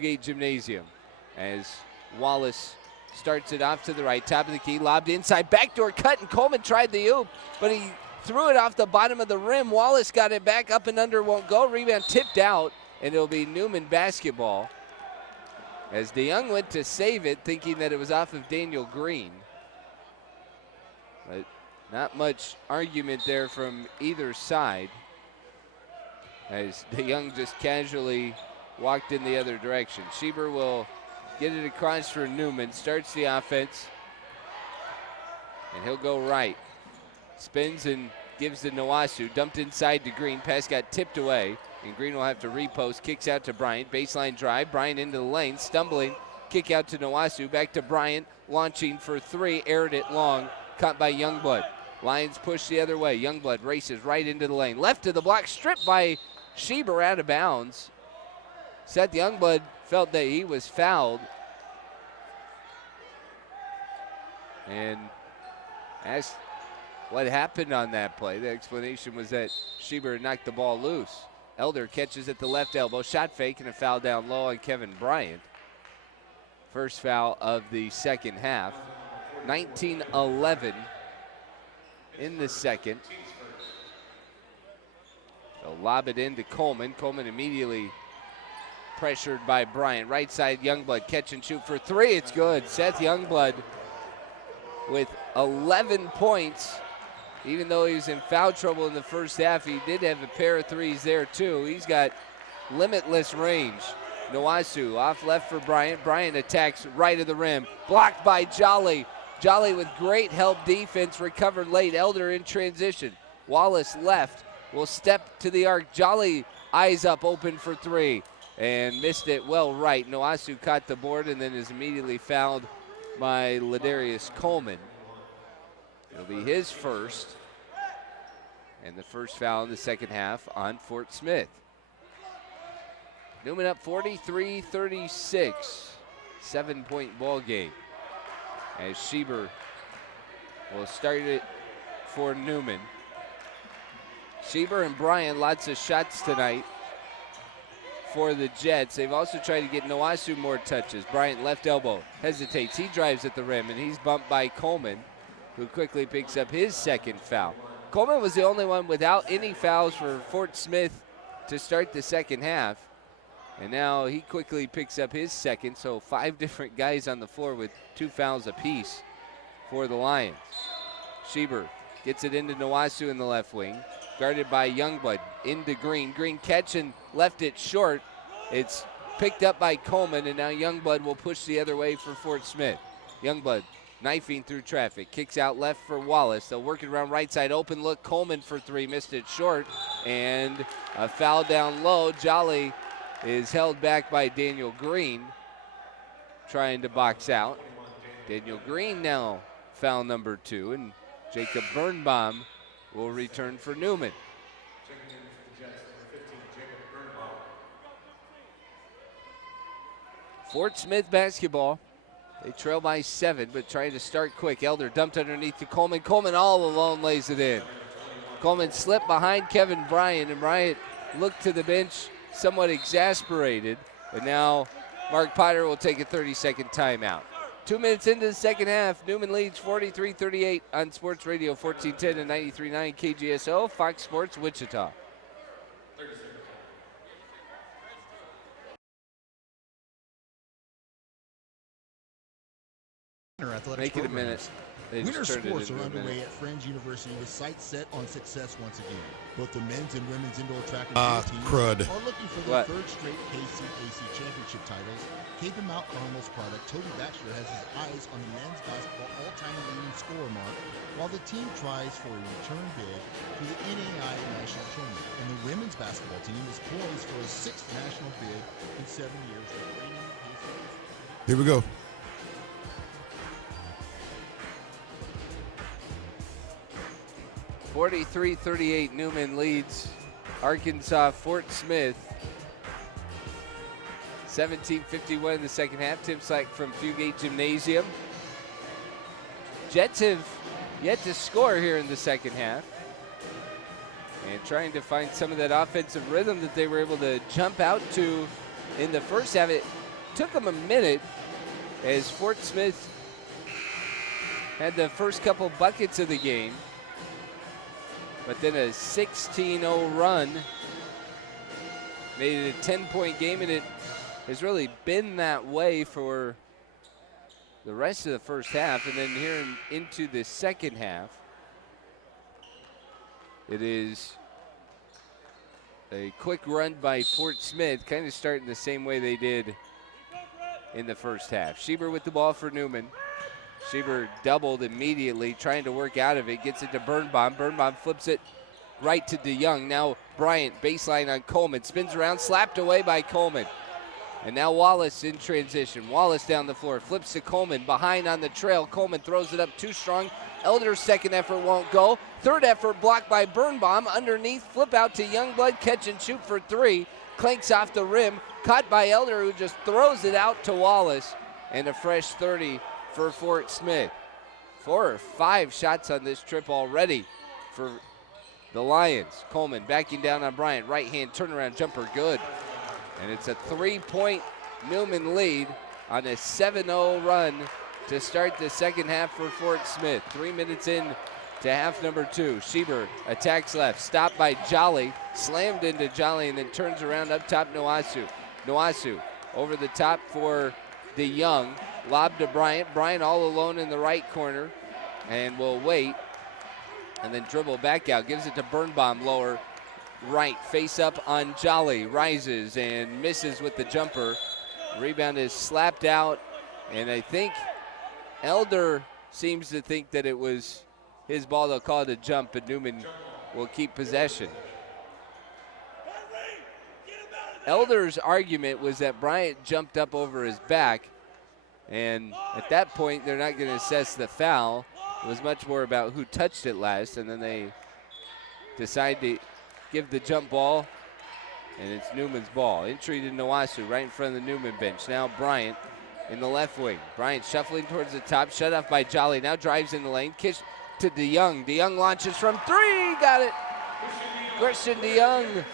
Fugate Gymnasium as Wallace starts it off to the right, top of the key, lobbed inside, backdoor cut, and Coleman tried the oop, but he threw it off the bottom of the rim. Wallace got it back up and under, won't go. Rebound tipped out, and it'll be Newman basketball as DeYoung went to save it, thinking that it was off of Daniel Green. But not much argument there from either side as DeYoung just casually walked in the other direction. Schieber will get it across for Newman, starts the offense, and he'll go right. Spins and gives to Nwasu, dumped inside to Green, pass got tipped away, and Green will have to repost, kicks out to Bryant, baseline drive, Bryant into the lane, stumbling, kick out to Nwasu, back to Bryant, launching for three, aired it long, caught by Youngblood. Lions push the other way, Youngblood races right into the lane, left to the block, stripped by Schieber out of bounds. Seth Youngblood felt that he was fouled and asked what happened on that play. The explanation was that Schieber knocked the ball loose. Elder catches at the left elbow, shot fake, and a foul down low on Kevin Bryant. First foul of the second half. 19-11 in the second. They'll lob it into Coleman. Coleman immediately pressured by Bryant. Right side, Youngblood, catch and shoot for three. It's good. Seth Youngblood with 11 points. Even though he was in foul trouble in the first half, he did have a pair of threes there too. He's got limitless range. Nwasu off left for Bryant. Bryant attacks right of the rim. Blocked by Jolly. Jolly with great help defense, recovered late. Elder in transition. Wallace left, will step to the arc. Jolly eyes up, open for three, and missed it well right. Nwasu caught the board and then is immediately fouled by Ladarius Coleman. It'll be his first, and the first foul in the second half on Fort Smith. Newman up 43-36, 7-point ball game. As Schieber will start it for Newman. Schieber and Bryant, lots of shots tonight for the Jets. They've also tried to get Nwasu more touches. Bryant left elbow, hesitates. He drives at the rim, and he's bumped by Coleman, who quickly picks up his second foul. Coleman was the only one without any fouls for Fort Smith to start the second half. And now he quickly picks up his second, so 5 different guys on the floor with 2 fouls apiece for the Lions. Schieber gets it into Nwasu in the left wing, guarded by Youngblood, into Green. Green catch and left it short. It's picked up by Coleman, and now Youngblood will push the other way for Fort Smith. Youngblood knifing through traffic, kicks out left for Wallace. They'll work it around right side, open look, Coleman for three, missed it short, and a foul down low. Jolly is held back by Daniel Green, trying to box out. Daniel Green now foul number 2, and Jacob Birnbaum will return for Newman. Fort Smith basketball. They trail by 7, but trying to start quick. Elder dumped underneath to Coleman. Coleman all alone lays it in. Coleman slipped behind Kevin Bryant, and Bryant looked to the bench somewhat exasperated. And now Mark Potter will take a 30-second timeout. 2 minutes into the second half, Newman leads 43-38 on Sports Radio 1410 and 93.9 KGSO, Fox Sports Wichita. Make it a minute. Winter sports are underway at Friends University with sights set on success once again. Both the men's and women's indoor track and field teams are looking for their third straight KCAC championship titles. Caden Mount Carmel's product, Toby Baxter, has his eyes on the men's basketball all-time leading scorer mark, while the team tries for a return bid to the NAI National Tournament. And the women's basketball team is poised for a 6th national bid in 7 years. Here we go. (43-38) Newman leads Arkansas Fort Smith. 17:51 in the second half. Tim Slack from Fugate Gymnasium. Jets have yet to score here in the second half, and trying to find some of that offensive rhythm that they were able to jump out to in the first half. took them a minute as Fort Smith had the first couple buckets of the game. But then a 16-0 run made it a 10-point game, and it has really been that way for the rest of the first half. And then here into the second half, it is a quick run by Fort Smith, kind of starting the same way they did in the first half. Schieber with the ball for Newman. Schieber doubled immediately, trying to work out of it, gets it to Birnbaum. Birnbaum flips it right to DeYoung. Now Bryant, baseline on Coleman, spins around, slapped away by Coleman. And now Wallace in transition. Wallace down the floor, flips to Coleman, behind on the trail. Coleman throws it up too strong. Elder's second effort won't go. Third effort blocked by Birnbaum. Underneath, flip out to Youngblood, catch and shoot for three. Clanks off the rim, caught by Elder, who just throws it out to Wallace. And a fresh 30 for Fort Smith. 4 or 5 shots on this trip already for the Lions. Coleman backing down on Bryant. Right hand turnaround jumper, good. And it's a 3-point Newman lead on a 7-0 run to start the second half for Fort Smith. 3 minutes in to half number 2. Schieber attacks left, stopped by Jolly, slammed into Jolly, and then turns around up top Noasu. Noasu over the top for DeYoung. Lob to Bryant. Bryant all alone in the right corner and will wait and then dribble back out. Gives it to Birnbaum lower right. Face up on Jolly. Rises and misses with the jumper. Rebound is slapped out, and I think Elder seems to think that it was his ball. They'll call it a jump, but Newman will keep possession. Elder's argument was that Bryant jumped up over his back, and at that point, they're not going to assess the foul. It was much more about who touched it last, and then they decide to give the jump ball, and it's Newman's ball. Entry to Noasu right in front of the Newman bench. Now Bryant in the left wing. Bryant shuffling towards the top, shut off by Jolly. Now drives in the lane, kick to DeYoung. DeYoung launches from 3, got it. Christian DeYoung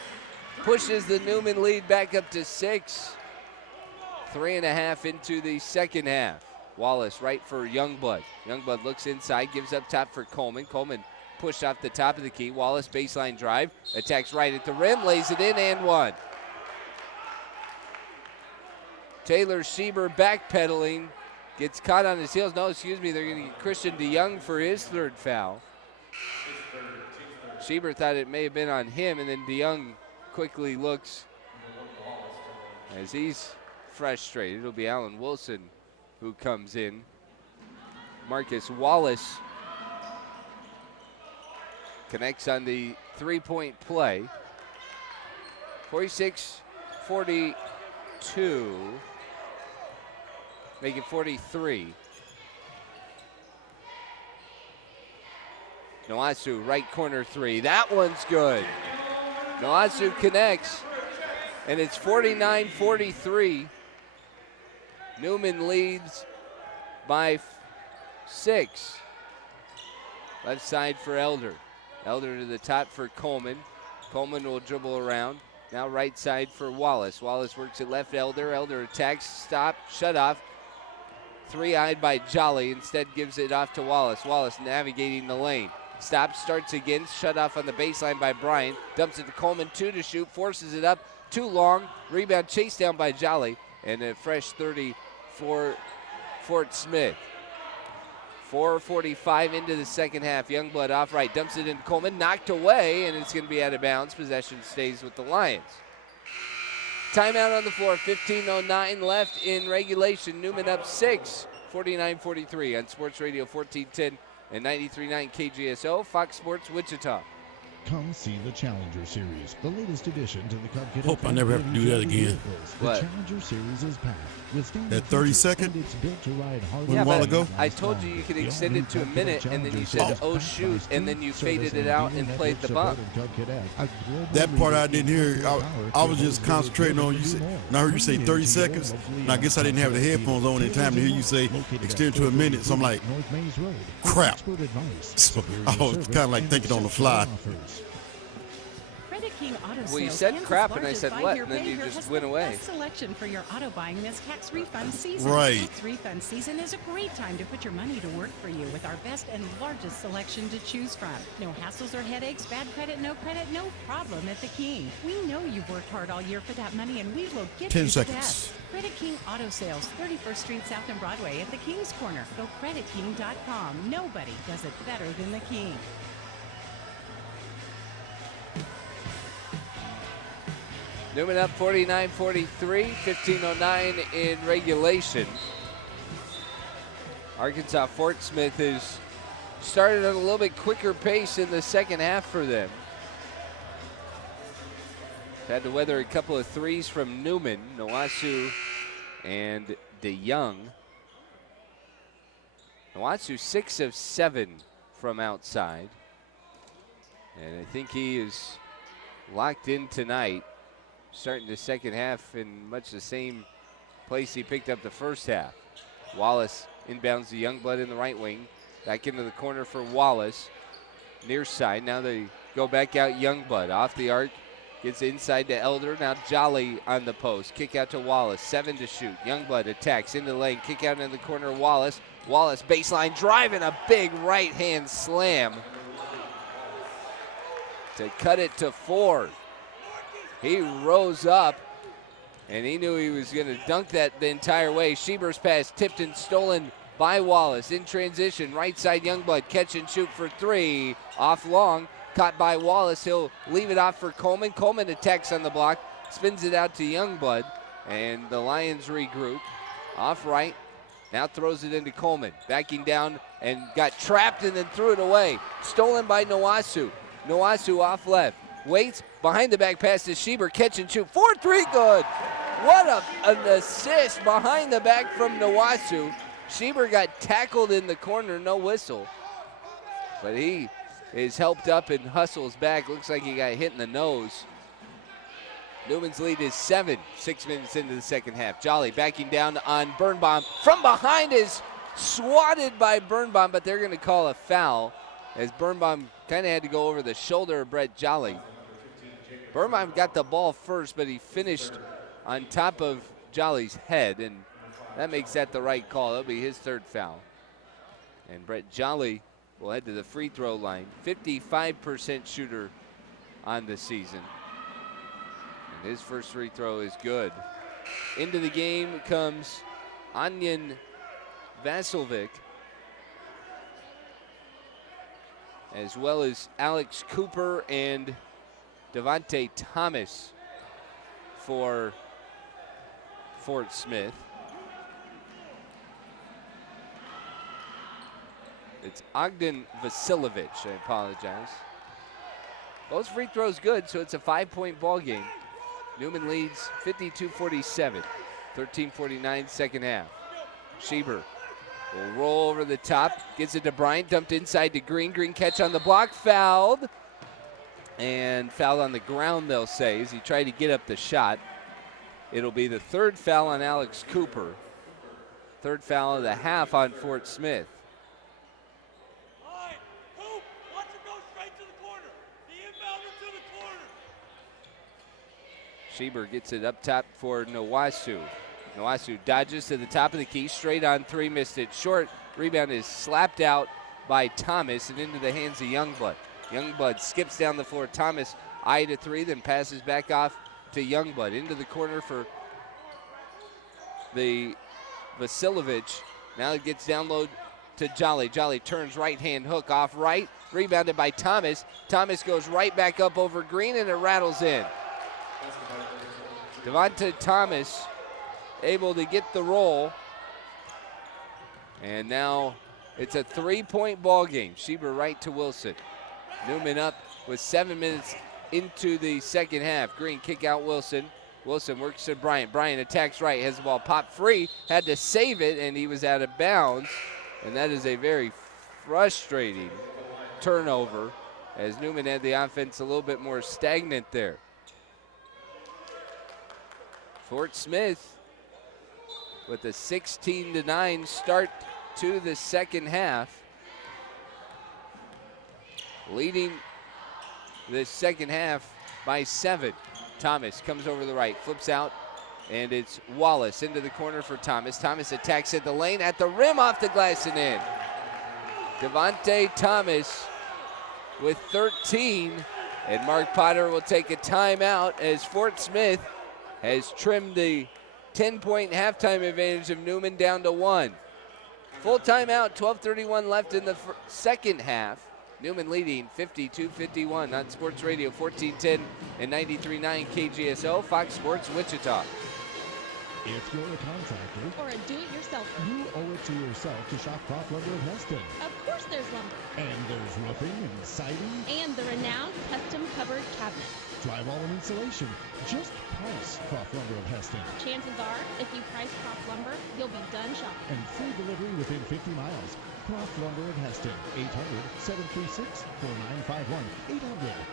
pushes the Newman lead back up to 6. 3.5 into the second half. Wallace right for Youngblood. Youngblood looks inside, gives up top for Coleman. Coleman pushed off the top of the key. Wallace baseline drive, attacks right at the rim, lays it in and one. Taylor Schieber backpedaling, gets caught on his heels. No, excuse me, they're going to get Christian DeYoung for his third foul. Schieber thought it may have been on him, and then DeYoung quickly looks as he's frustrated. It'll be Allen Wilson who comes in. Marcus Wallace connects on the 3-point play. 46-42, make it 43. Noasu, right corner 3. That one's good. Noasu connects, and it's 49-43. Newman leads by 6. Left side for Elder. Elder to the top for Coleman. Coleman will dribble around. Now right side for Wallace. Wallace works it left. Elder. Elder attacks. Stop. Shut off. 3-eyed by Jolly. Instead gives it off to Wallace. Wallace navigating the lane. Stops. Starts again. Shut off on the baseline by Bryant. Dumps it to Coleman. 2 to shoot. Forces it up. Too long. Rebound chased down by Jolly. And a fresh 30 for Fort Smith. 4:45 into the second half. Youngblood off right, dumps it into Coleman, knocked away, and it's going to be out of bounds. Possession stays with the Lions. Timeout on the floor, 15:09 left in regulation. Newman up 6, 49-43 on Sports Radio 1410 and 93.9 KGSO, Fox Sports Wichita. Come see the Challenger Series, the latest addition to the Cub Cadet. Hope I never have to do that again. The Challenger Series is packed with that 30-second it's built to ride hard. A while ago. I told you could extend it to a minute, and then you said, oh shoot, and then you faded it out and played the bump. That part I didn't hear. I was just concentrating on you. And I heard you say 30 seconds, and I guess I didn't have the headphones on in time to hear you say extend to a minute. So I'm like, crap. So I was kind of like thinking on the fly. King Auto Well, you Sales, said Kansas' crap, and I largest said what, five-year and then you pay just has went the away. best selection for your auto buying this tax refund season. Right. Tax refund season is a great time to put your money to work for you with our best and largest selection to choose from. No hassles or headaches, bad credit, no problem at the King. We know you've worked hard all year for that money, and we will get 10 you seconds. the best. Credit King Auto Sales, 31st Street South and Broadway at the King's Corner. Go creditking.com. Nobody does it better than the King. Newman up 49-43, 15:09 in regulation. Arkansas Fort Smith has started at a little bit quicker pace in the second half for them. Had to weather a couple of threes from Newman, Nowasu, and DeYoung. Nowasu 6 of 7 from outside. And I think he is locked in tonight, starting the second half in much the same place he picked up the first half. Wallace inbounds the Youngblood in the right wing. Back into the corner for Wallace. Near side. Now they go back out Youngblood. Off the arc. Gets inside to Elder. Now Jolly on the post. Kick out to Wallace. 7 to shoot. Youngblood attacks into the lane. Kick out in the corner. Wallace. Wallace baseline drive and a big right hand slam to cut it to 4. He rose up and he knew he was going to dunk that the entire way. Schieber's pass tipped and stolen by Wallace. In transition, right side Youngblood, catch and shoot for 3. Off long, caught by Wallace. He'll leave it off for Coleman. Coleman attacks on the block, spins it out to Youngblood, and the Lions regroup. Off right, now throws it into Coleman. Backing down and got trapped and then threw it away. Stolen by Nowasu. Nowasu off left. Waits, behind the back pass to Schieber, catch and shoot. 4-3, good. What an assist behind the back from Nowasu. Schieber got tackled in the corner, no whistle. But he is helped up and hustles back. Looks like he got hit in the nose. Newman's lead is 7, 6 minutes into the second half. Jolly backing down on Birnbaum. From behind is swatted by Birnbaum, but they're going to call a foul as Birnbaum kind of had to go over the shoulder of Brett Jolly. Birnbaum got the ball first, but he finished on top of Jolly's head, and that makes that the right call. That'll be his 3rd foul. And Brett Jolly will head to the free throw line. 55% shooter on the season. And his first free throw is good. Into the game comes Anyan Vasiljevic, as well as Alex Cooper and Devontae Thomas for Fort Smith. It's Ogden Vasiljevic, I apologize. Both free throws good, so it's a 5-point ball game. Newman leads 52-47, 13:49 second half. Schieber will roll over the top, gets it to Bryant, dumped inside to Green. Green catch on the block, fouled. And fouled on the ground, they'll say, as he tried to get up the shot. It'll be the 3rd foul on Alex Cooper. 3rd foul of the half on Fort Smith. Schieber gets it up top for Nowasu. Nowasu dodges to the top of the key, straight on 3, missed it short. Rebound is slapped out by Thomas and into the hands of Youngblood. Youngblood skips down the floor. Thomas eye to 3, then passes back off to Youngblood. Into the corner for the Vasiljevic. Now it gets down low to Jolly. Jolly turns right hand hook off right. Rebounded by Thomas. Thomas goes right back up over Green and it rattles in. Devontae Thomas able to get the roll. And now it's a 3-point ball game. Schieber right to Wilson. Newman up with 7 minutes into the second half. Green kick out Wilson. Wilson works to Bryant. Bryant attacks right, has the ball popped free, had to save it, and he was out of bounds. And that is a very frustrating turnover as Newman had the offense a little bit more stagnant there. Fort Smith with a 16-9 start to the second half. Leading the second half by 7. Thomas comes over the right, flips out, and it's Wallace into the corner for Thomas. Thomas attacks at the lane, at the rim, off the glass and in. Devontae Thomas with 13, and Mark Potter will take a timeout as Fort Smith has trimmed the 10-point halftime advantage of Newman down to 1. Full timeout, 12:31 left in the second half. Newman leading 52-51 on Sports Radio 1410 and 93.9 KGSO, Fox Sports Wichita. If you're a contractor or a do-it-yourselfer, you owe it to yourself to shop Croft Lumber of Heston. Of course there's lumber. And there's roofing and siding. And the renowned custom covered cabinet. Drywall and insulation. Just price Croft Lumber of Heston. Chances are, if you price Croft Lumber, you'll be done shopping. And free delivery within 50 miles. Croft Lumber of Heston. 800-736-4951.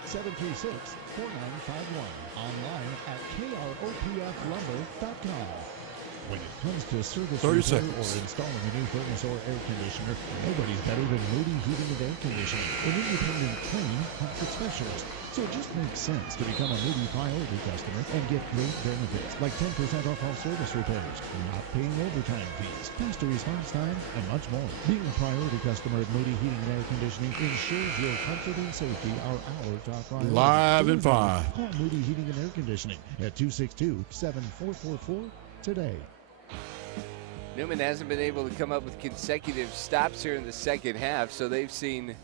800-736-4951. Online at kropflumber.com. When it comes to service repair or installing a new furnace or air conditioner, nobody's better than Moody Heating and Air Conditioning, an independent trained comfort specialist. So it just makes sense to become a Moody Priority customer and get great benefits like 10% off all service repairs, not paying overtime fees, faster response time, and much more. Being a priority customer at Moody Heating and Air Conditioning ensures your comfort and safety are our top priority. Live and fine. Call Moody Heating and Air Conditioning at 262-7444 today. Newman hasn't been able to come up with consecutive stops here in the second half, so they've seen,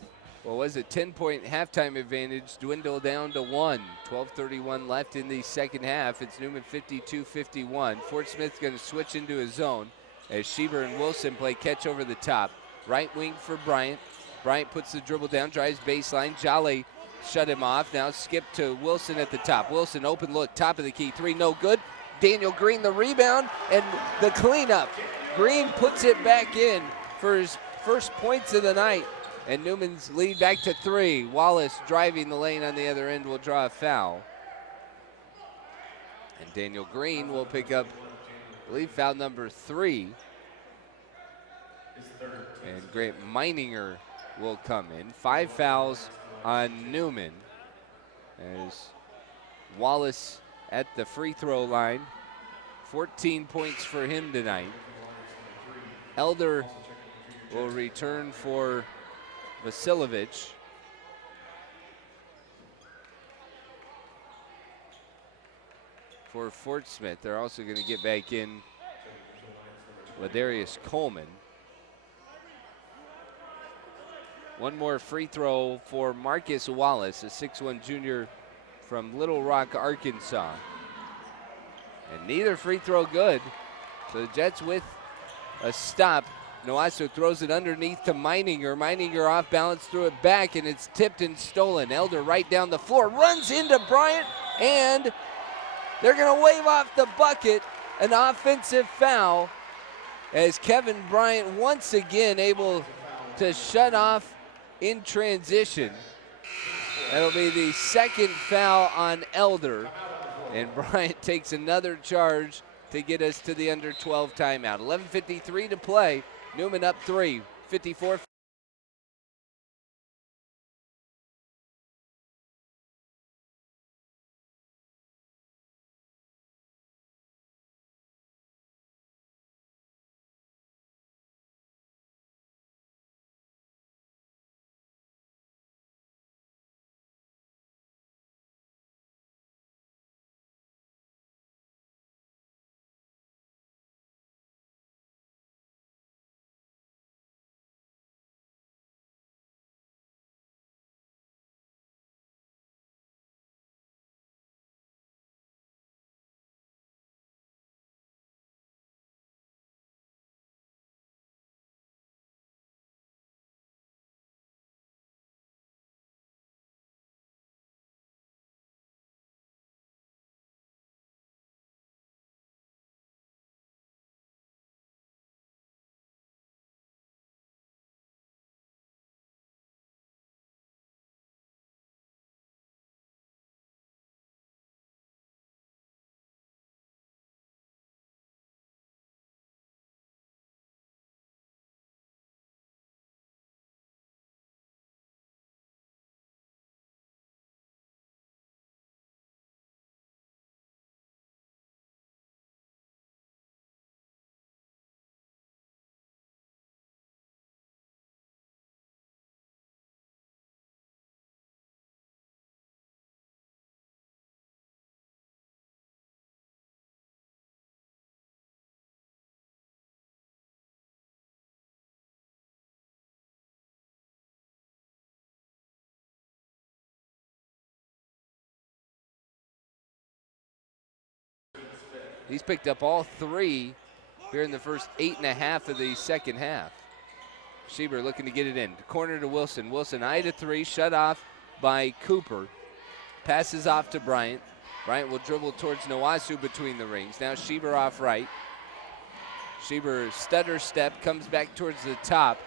what was it, 10-point halftime advantage dwindle down to 1. 12:31 left in the second half. It's Newman 52-51. Fort Smith's going to switch into his zone as Schieber and Wilson play catch over the top. Right wing for Bryant. Bryant puts the dribble down, drives baseline. Jolly shut him off. Now skip to Wilson at the top. Wilson open look, top of the key. 3, no good. Daniel Green the rebound and the cleanup. Green puts it back in for his first points of the night, and Newman's lead back to 3. Wallace driving the lane on the other end will draw a foul. And Daniel Green will pick up, I believe, foul number 3. And Grant Meininger will come in. 5 fouls on Newman as Wallace at the free throw line. 14 points for him tonight. Elder will return for Vasiljevic. For Fort Smith, they're also going to get back in Ladarius Coleman. One more free throw for Marcus Wallace, a 6'1 junior from Little Rock, Arkansas. And neither free throw good. So the Jets with a stop. Noaso throws it underneath to Meininger. Meininger off balance, threw it back, and it's tipped and stolen. Elder right down the floor, runs into Bryant, and they're going to wave off the bucket. An offensive foul as Kevin Bryant once again able to shut off in transition. That'll be the second foul on Elder. And Bryant takes another charge to get us to the under 12 timeout. 11:53 to play. Newman up 3, 54. He's picked up all 3 here in the first 8.5 of the second half. Schieber looking to get it in. Corner to Wilson. Wilson eye to 3, shut off by Cooper. Passes off to Bryant. Bryant will dribble towards Nowasu between the rings. Now Schieber off right. Schieber stutter step, comes back towards the top.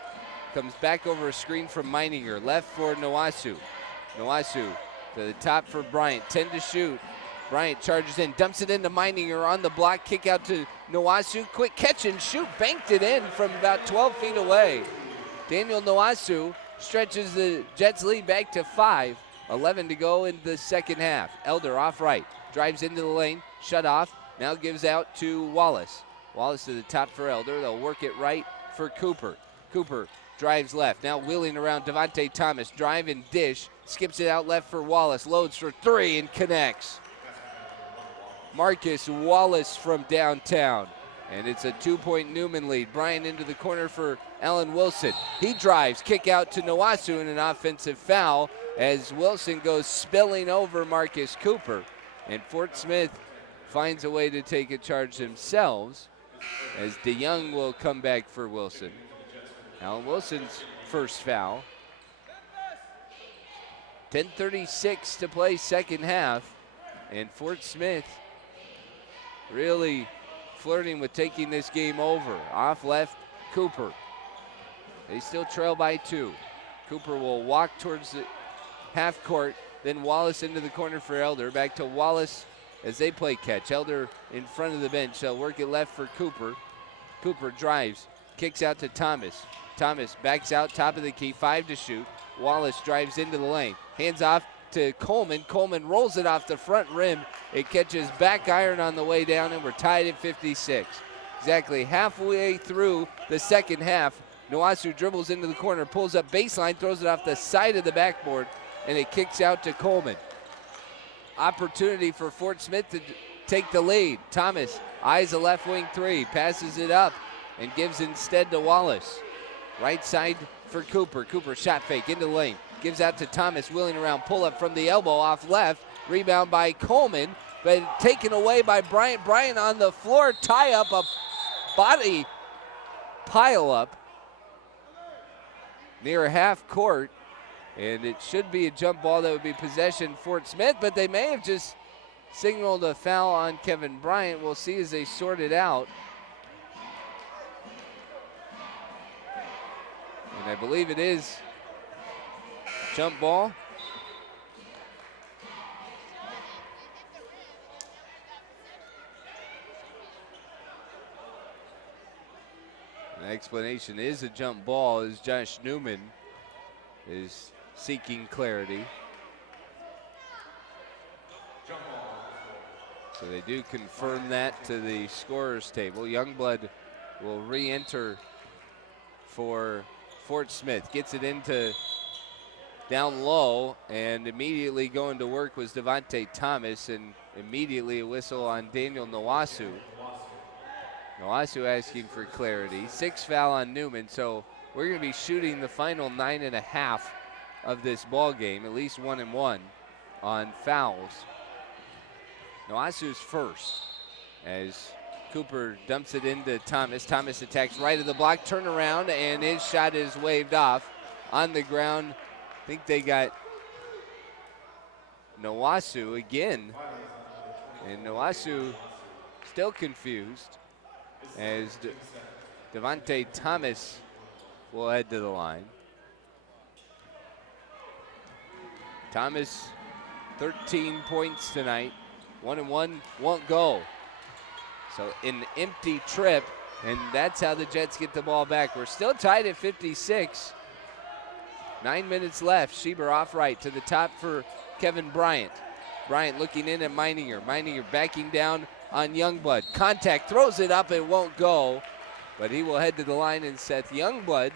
Comes back over a screen from Meininger. Left for Nowasu. Nowasu to the top for Bryant. 10 to shoot. Bryant charges in, dumps it into Meininger on the block. Kick out to Nowasu. Quick catch and shoot. Banked it in from about 12 feet away. Daniel Nowasu stretches the Jets lead back to 5. 11 to go in the second half. Elder off right. Drives into the lane. Shut off. Now gives out to Wallace. Wallace to the top for Elder. They'll work it right for Cooper. Cooper drives left. Now wheeling around Devontae Thomas. Drive and dish. Skips it out left for Wallace. Loads for 3 and connects. Marcus Wallace from downtown. And it's a 2-point Newman lead. Bryant into the corner for Allen Wilson. He drives. Kick out to Nowasu and an offensive foul as Wilson goes spilling over Marcus Cooper. And Fort Smith finds a way to take a charge themselves as DeYoung will come back for Wilson. Allen Wilson's first foul. 10:36 to play second half. And Fort Smith really flirting with taking this game over. Off left, Cooper. They still trail by 2. Cooper will walk towards the half court, then Wallace into the corner for Elder. Back to Wallace as they play catch. Elder in front of the bench. They'll work it left for Cooper. Cooper drives, kicks out to Thomas. Thomas backs out, top of the key, 5 to shoot. Wallace drives into the lane. Hands off to Coleman. Coleman rolls it off the front rim. It catches back iron on the way down, and we're tied at 56. Exactly halfway through the second half, Nowasu dribbles into the corner, pulls up baseline, throws it off the side of the backboard, and it kicks out to Coleman. Opportunity for Fort Smith to take the lead. Thomas eyes a left wing 3, passes it up, and gives instead to Wallace. Right side for Cooper. Cooper shot fake into the lane. Gives out to Thomas, wheeling around, pull up from the elbow off left. Rebound by Coleman, but taken away by Bryant. Bryant on the floor, tie up, a body pile up near half court. And it should be a jump ball that would be possession Fort Smith, but they may have just signaled a foul on Kevin Bryant. We'll see as they sort it out. And I believe it is jump ball. The explanation is a jump ball as Josh Newman is seeking clarity. So they do confirm that to the scorer's table. Youngblood will re-enter for Fort Smith. Gets it into down low, and immediately going to work was Devontae Thomas, and immediately a whistle on Daniel Nowasu. Nowasu asking for clarity. 6 foul on Newman, so we're going to be shooting the final 9.5 of this ball game, at least 1 and 1 on fouls. Nowasu's first as Cooper dumps it into Thomas. Thomas attacks right of the block, turn around, and his shot is waved off on the ground. I think they got Nowasu again, and Nowasu still confused as Devontae Thomas will head to the line. Thomas, 13 points tonight. 1 and 1 won't go. So an empty trip, and that's how the Jets get the ball back. We're still tied at 56. 9 minutes left. Schieber off right to the top for Kevin Bryant. Bryant looking in at Meininger. Meininger backing down on Youngblood. Contact, throws it up, it won't go. But he will head to the line, and Seth Youngblood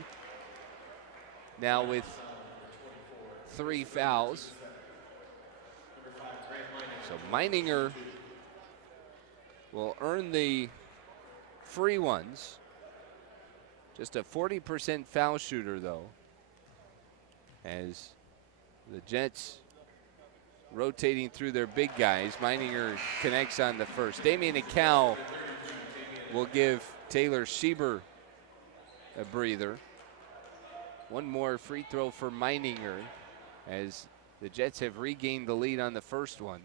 now with 3 fouls. So Meininger will earn the free ones. Just a 40% foul shooter, though, as the Jets rotating through their big guys. Meininger connects on the first. Damian Acal will give Taylor Schieber a breather. One more free throw for Meininger as the Jets have regained the lead on the first one.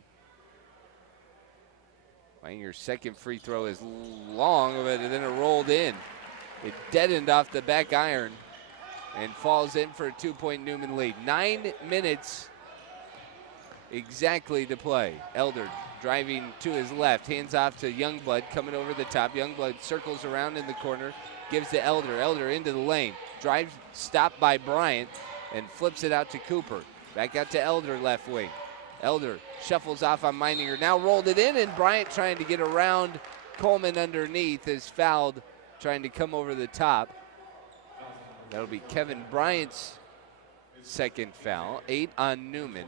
Meininger's second free throw is long, but then it rolled in. It deadened off the back iron and falls in for a 2-point Newman lead. 9 minutes exactly to play. Elder driving to his left, hands off to Youngblood, coming over the top. Youngblood circles around in the corner, gives to Elder. Elder into the lane, drives, stopped by Bryant, and flips it out to Cooper. Back out to Elder, left wing. Elder shuffles off on Meininger, now rolled it in, and Bryant trying to get around Coleman underneath is fouled, trying to come over the top. That'll be Kevin Bryant's second foul, 8 on Newman.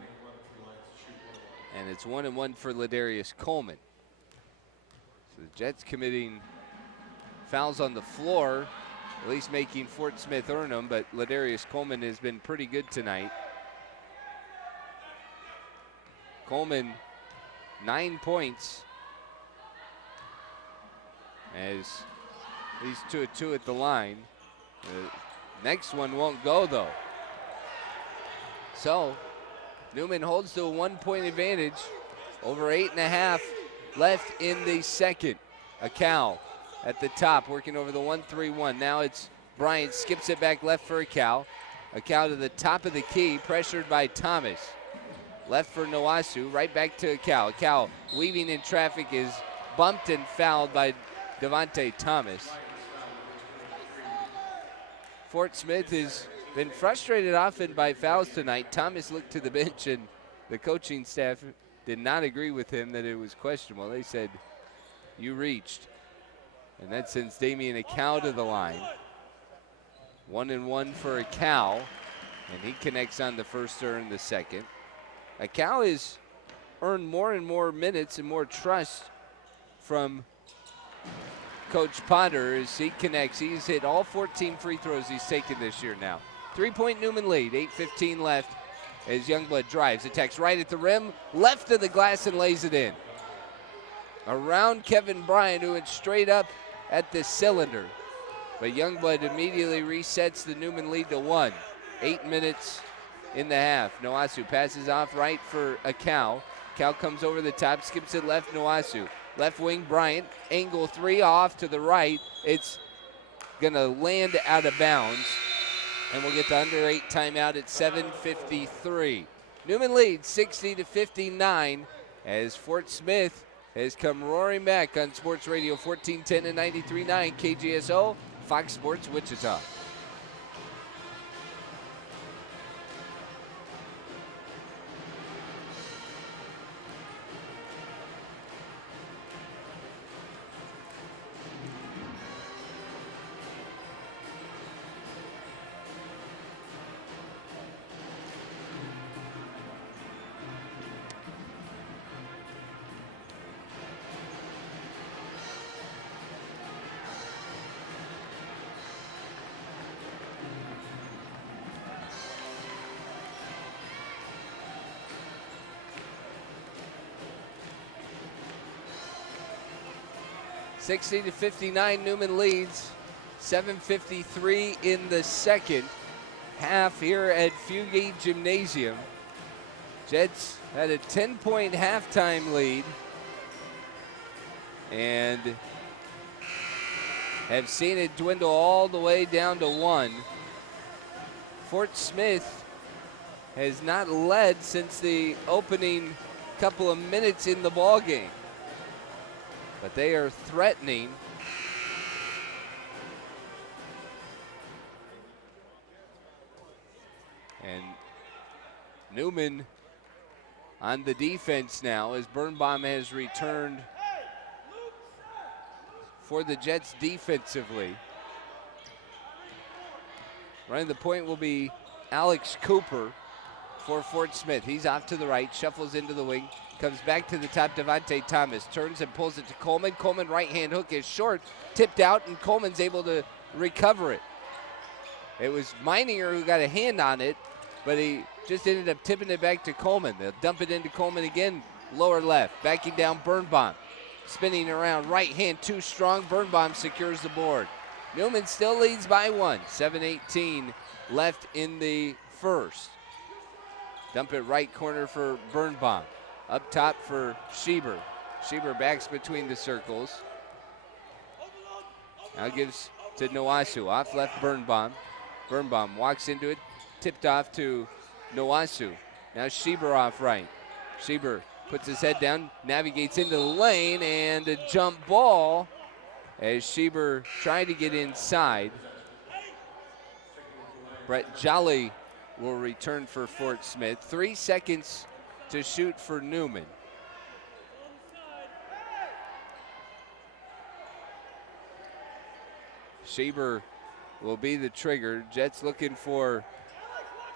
And it's 1-1 for Ladarius Coleman. So the Jets committing fouls on the floor, at least making Fort Smith earn them, but Ladarius Coleman has been pretty good tonight. Coleman, 9 points, as he's 2 of 2 at the line. The next one won't go, though. So Newman holds to a 1-point advantage. Over 8.5 left in the second. Acal at the top, working over the 1-3-1. Now it's Bryant, skips it back left for Acal. Acal to the top of the key, pressured by Thomas. Left for Noasu, right back to Acal. Acal weaving in traffic is bumped and fouled by Devontae Thomas. Fort Smith has been frustrated often by fouls tonight. Thomas looked to the bench, and the coaching staff did not agree with him that it was questionable. They said, you reached. And that sends Damian Acal to the line. 1-1 for Acal, and he connects on the first to earn the second. Acal has earned more and more minutes and more trust from Coach Potter as he connects. He's hit all 14 free throws he's taken this year now. 3-point Newman lead, 8:15 left as Youngblood drives, attacks right at the rim, left of the glass and lays it in. Around Kevin Bryant, who went straight up at the cylinder. But Youngblood immediately resets the Newman lead to 1. 8 minutes in the half. Noasu passes off right for Acal. Acal comes over the top, skips it left, Noasu. Left wing, Bryant, angle 3 off to the right. It's gonna land out of bounds. And we'll get the under 8 timeout at 7:53. Newman leads 60-59 as Fort Smith has come roaring back on Sports Radio 1410 and 93.9 KGSO, Fox Sports Wichita. (60-59), Newman leads. 7:53 in the second half here at Fugate Gymnasium. Jets had a 10-point halftime lead and have seen it dwindle all the way down to 1. Fort Smith has not led since the opening couple of minutes in the ball game. But they are threatening. And Newman on the defense now as Birnbaum has returned for the Jets defensively. Running the point will be Alex Cooper for Fort Smith. He's off to the right, shuffles into the wing. Comes back to the top, Devontae Thomas turns and pulls it to Coleman. Coleman right-hand hook is short, tipped out, and Coleman's able to recover it. It was Meininger who got a hand on it, but he just ended up tipping it back to Coleman. They'll dump it into Coleman again, lower left. Backing down Birnbaum. Spinning around, right hand too strong. Birnbaum secures the board. Newman still leads by 1. 7:18 left in the first. Dump it right corner for Birnbaum. Up top for Schieber. Schieber backs between the circles. Now gives to Nowasu. Off left Birnbaum. Birnbaum walks into it. Tipped off to Nowasu. Now Schieber off right. Schieber puts his head down, navigates into the lane, and a jump ball as Schieber tried to get inside. Brett Jolly will return for Fort Smith. 3 seconds to shoot for Newman. Schieber will be the trigger. Jets looking for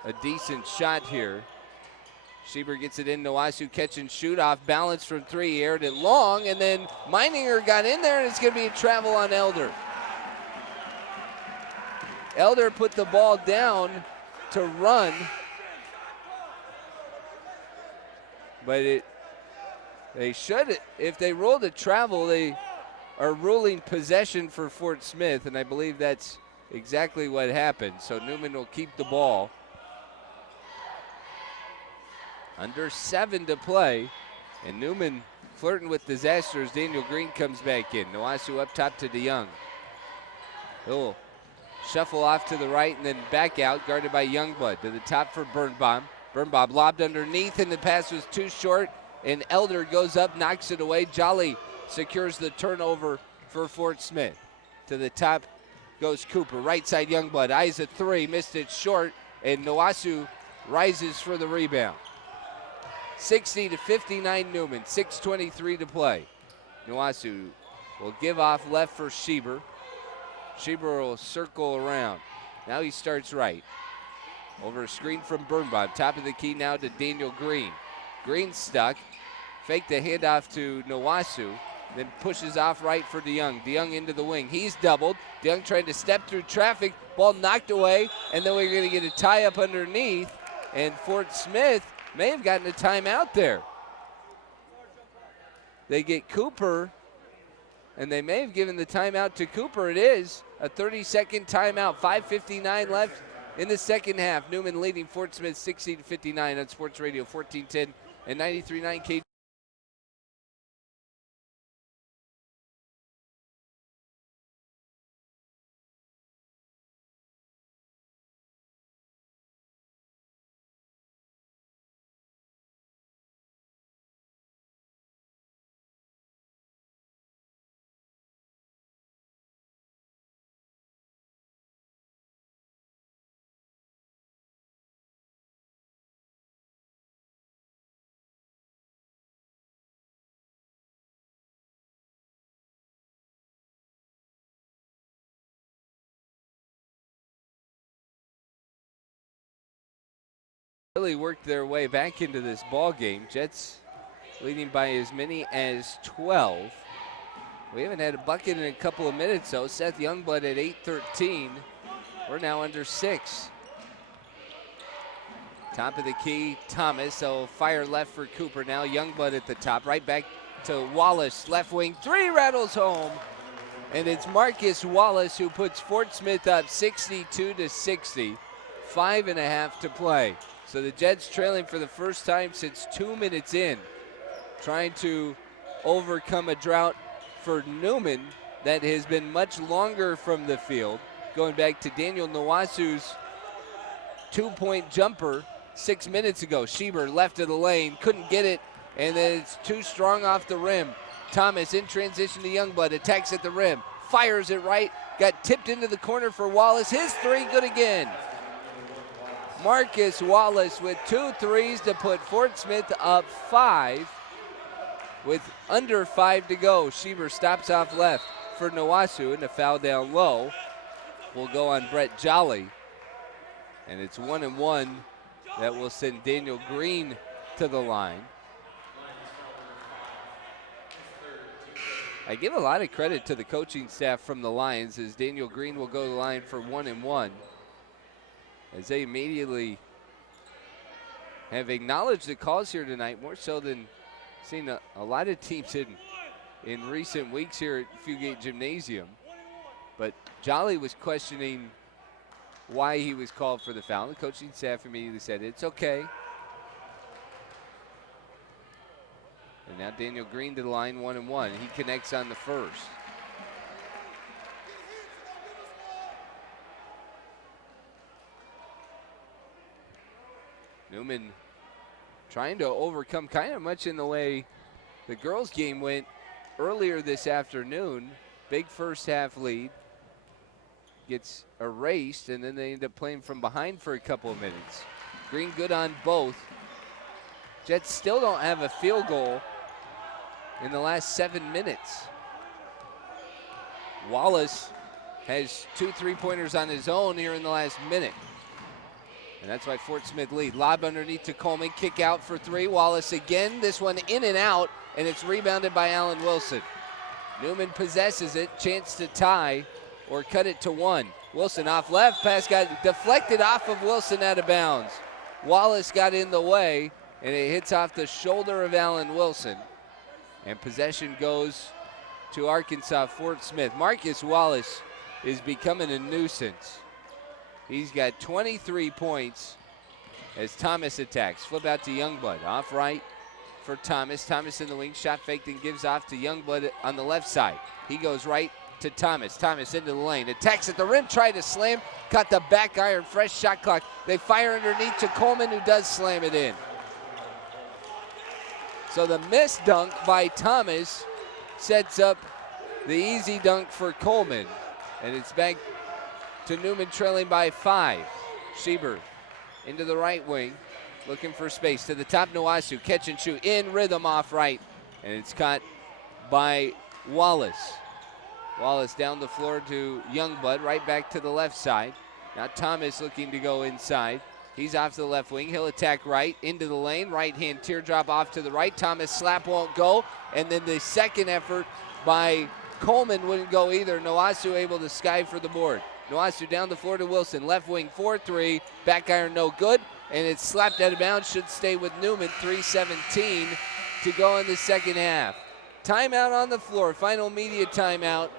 a decent shot here. Schieber gets it in. Nowasu catch and shoot off balance from 3. Aired it long, and then Meininger got in there, and it's going to be a travel on Elder. Elder put the ball down to run, but they should, if they rolled a travel, they are ruling possession for Fort Smith, and I believe that's exactly what happened. So Newman will keep the ball. Under 7 to play, and Newman flirting with disaster as Daniel Green comes back in. Nowasu up top to DeYoung. He'll shuffle off to the right and then back out, guarded by Youngblood. To the top for Birnbaum. Birnbaum lobbed underneath, and the pass was too short, and Elder goes up, knocks it away. Jolly secures the turnover for Fort Smith. To the top goes Cooper. Right side Youngblood. Eyes a 3, missed it short, and Nowasu rises for the rebound. 60-59 Newman, 6:23 to play. Nowasu will give off left for Schieber. Schieber will circle around. Now he starts right. Over a screen from Birnbaum. Top of the key now to Daniel Green. Green stuck. Fake the handoff to Nowasu. Then pushes off right for DeYoung. DeYoung into the wing. He's doubled. DeYoung trying to step through traffic. Ball knocked away. And then we're going to get a tie up underneath. And Fort Smith may have gotten a timeout there. They get Cooper, and they may have given the timeout to Cooper. It is a 30-second timeout. 5:59 left in the second half. Newman leading Fort Smith 60-59 on Sports Radio 1410 and 93.9 K. Really worked their way back into this ball game. Jets leading by as many as 12. We haven't had a bucket in a couple of minutes, though. Seth Youngblood at 8:13. We're now under 6. Top of the key, Thomas. So fire left for Cooper. Now Youngblood at the top. Right back to Wallace. Left wing 3 rattles home. And it's Marcus Wallace who puts Fort Smith up 62-60. 5.5 to play. So the Jets trailing for the first time since 2 minutes in, trying to overcome a drought for Newman that has been much longer from the field, going back to Daniel Nowasu's 2-point jumper 6 minutes ago. Schieber left of the lane, couldn't get it, and then it's too strong off the rim. Thomas in transition to Youngblood, attacks at the rim, fires it right, got tipped into the corner for Wallace. His 3 good again. Marcus Wallace with 2 threes to put Fort Smith up 5 with under 5 to go. Schieber stops off left for Nowasu, and the foul down low will go on Brett Jolly. And it's 1-1 that will send Daniel Green to the line. I give a lot of credit to the coaching staff from the Lions as Daniel Green will go to the line for 1-1. As they immediately have acknowledged the calls here tonight, more so than seen a lot of teams in recent weeks here at Fugate Gymnasium. But Jolly was questioning why he was called for the foul. The coaching staff immediately said, it's okay. And now Daniel Green to the line, 1-1. He connects on the first. Newman trying to overcome kind of much in the way the girls' game went earlier this afternoon. Big first half lead gets erased, and then they end up playing from behind for a couple of minutes. Green good on both. Jets still don't have a field goal in the last 7 minutes. Wallace has 2 3-pointers on his own here in the last minute. And that's why Fort Smith lead. Lob underneath to Coleman, kick out for 3. Wallace again, this one in and out, and it's rebounded by Allen Wilson. Newman possesses it, chance to tie or cut it to 1. Wilson off left, pass got deflected off of Wilson out of bounds. Wallace got in the way, and it hits off the shoulder of Allen Wilson. And possession goes to Arkansas, Fort Smith. Marcus Wallace is becoming a nuisance. He's got 23 points as Thomas attacks. Flip out to Youngblood. Off right for Thomas. Thomas in the wing. Shot faked and gives off to Youngblood on the left side. He goes right to Thomas. Thomas into the lane. Attacks at the rim. Tried to slam. Caught the back iron. Fresh shot clock. They fire underneath to Coleman, who does slam it in. So the missed dunk by Thomas sets up the easy dunk for Coleman. And it's back to Newman trailing by 5. Schieber into the right wing, looking for space. To the top, Nowasu, catch and shoot, in rhythm off right. And it's caught by Wallace. Wallace down the floor to Youngblood, right back to the left side. Now Thomas looking to go inside. He's off to the left wing. He'll attack right into the lane. Right hand teardrop off to the right. Thomas slap won't go. And then the second effort by Coleman wouldn't go either. Nowasu able to sky for the board. Nowasu down the floor to Wilson. Left wing 4-3. Back iron no good. And it's slapped out of bounds. Should stay with Newman. 3:17 to go in the second half. Timeout on the floor. Final media timeout.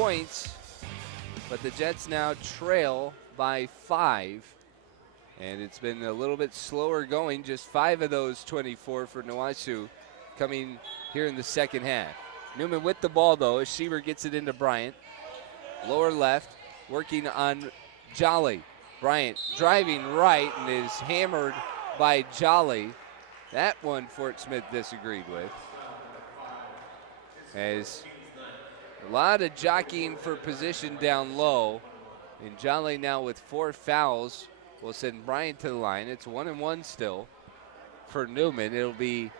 Points, but the Jets now trail by 5, and it's been a little bit slower going. Just 5 of those 24 for Nowasu coming here in the second half. Newman with the ball though as Schieber gets it into Bryant. Lower left, working on Jolly. Bryant driving right and is hammered by Jolly. That one Fort Smith disagreed with. As a lot of jockeying for position down low. And Jolly now with 4 fouls will send Bryant to the line. It's 1-1 still for Newman. It'll be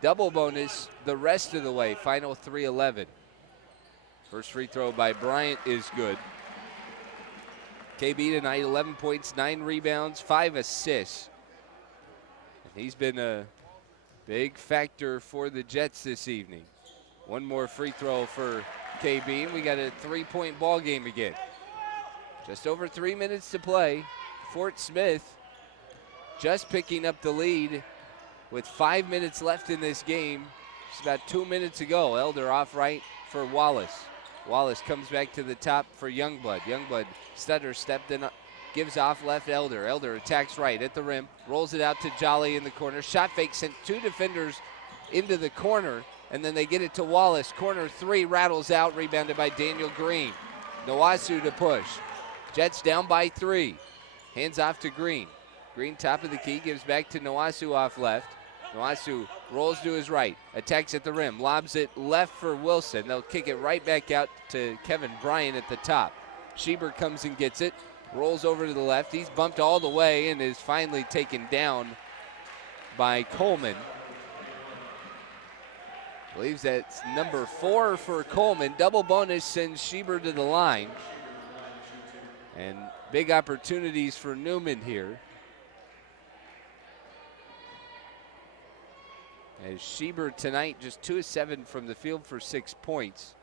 double bonus the rest of the way. Final 3:11. First free throw by Bryant is good. KB tonight, 11 points, 9 rebounds, 5 assists. And he's been a big factor for the Jets this evening. One more free throw for KB, and we got a 3-point ball game again. Just over 3 minutes to play. Fort Smith just picking up the lead with 5 minutes left in this game. Just about 2 minutes ago. Elder off right for Wallace. Wallace comes back to the top for Youngblood. Youngblood stutter stepped in, gives off left Elder. Elder attacks right at the rim, rolls it out to Jolly in the corner. Shot fake sent 2 defenders into the corner, and then they get it to Wallace. Corner 3 rattles out, rebounded by Daniel Green. Nowasu to push. Jets down by 3. Hands off to Green. Green top of the key, gives back to Nowasu off left. Nowasu rolls to his right, attacks at the rim, lobs it left for Wilson. They'll kick it right back out to Kevin Bryant at the top. Schieber comes and gets it, rolls over to the left. He's bumped all the way and is finally taken down by Coleman. Believes that's number 4 for Coleman. Double bonus sends Schieber to the line. And big opportunities for Newman here. As Schieber tonight just 2 of 7 from the field for 6 points.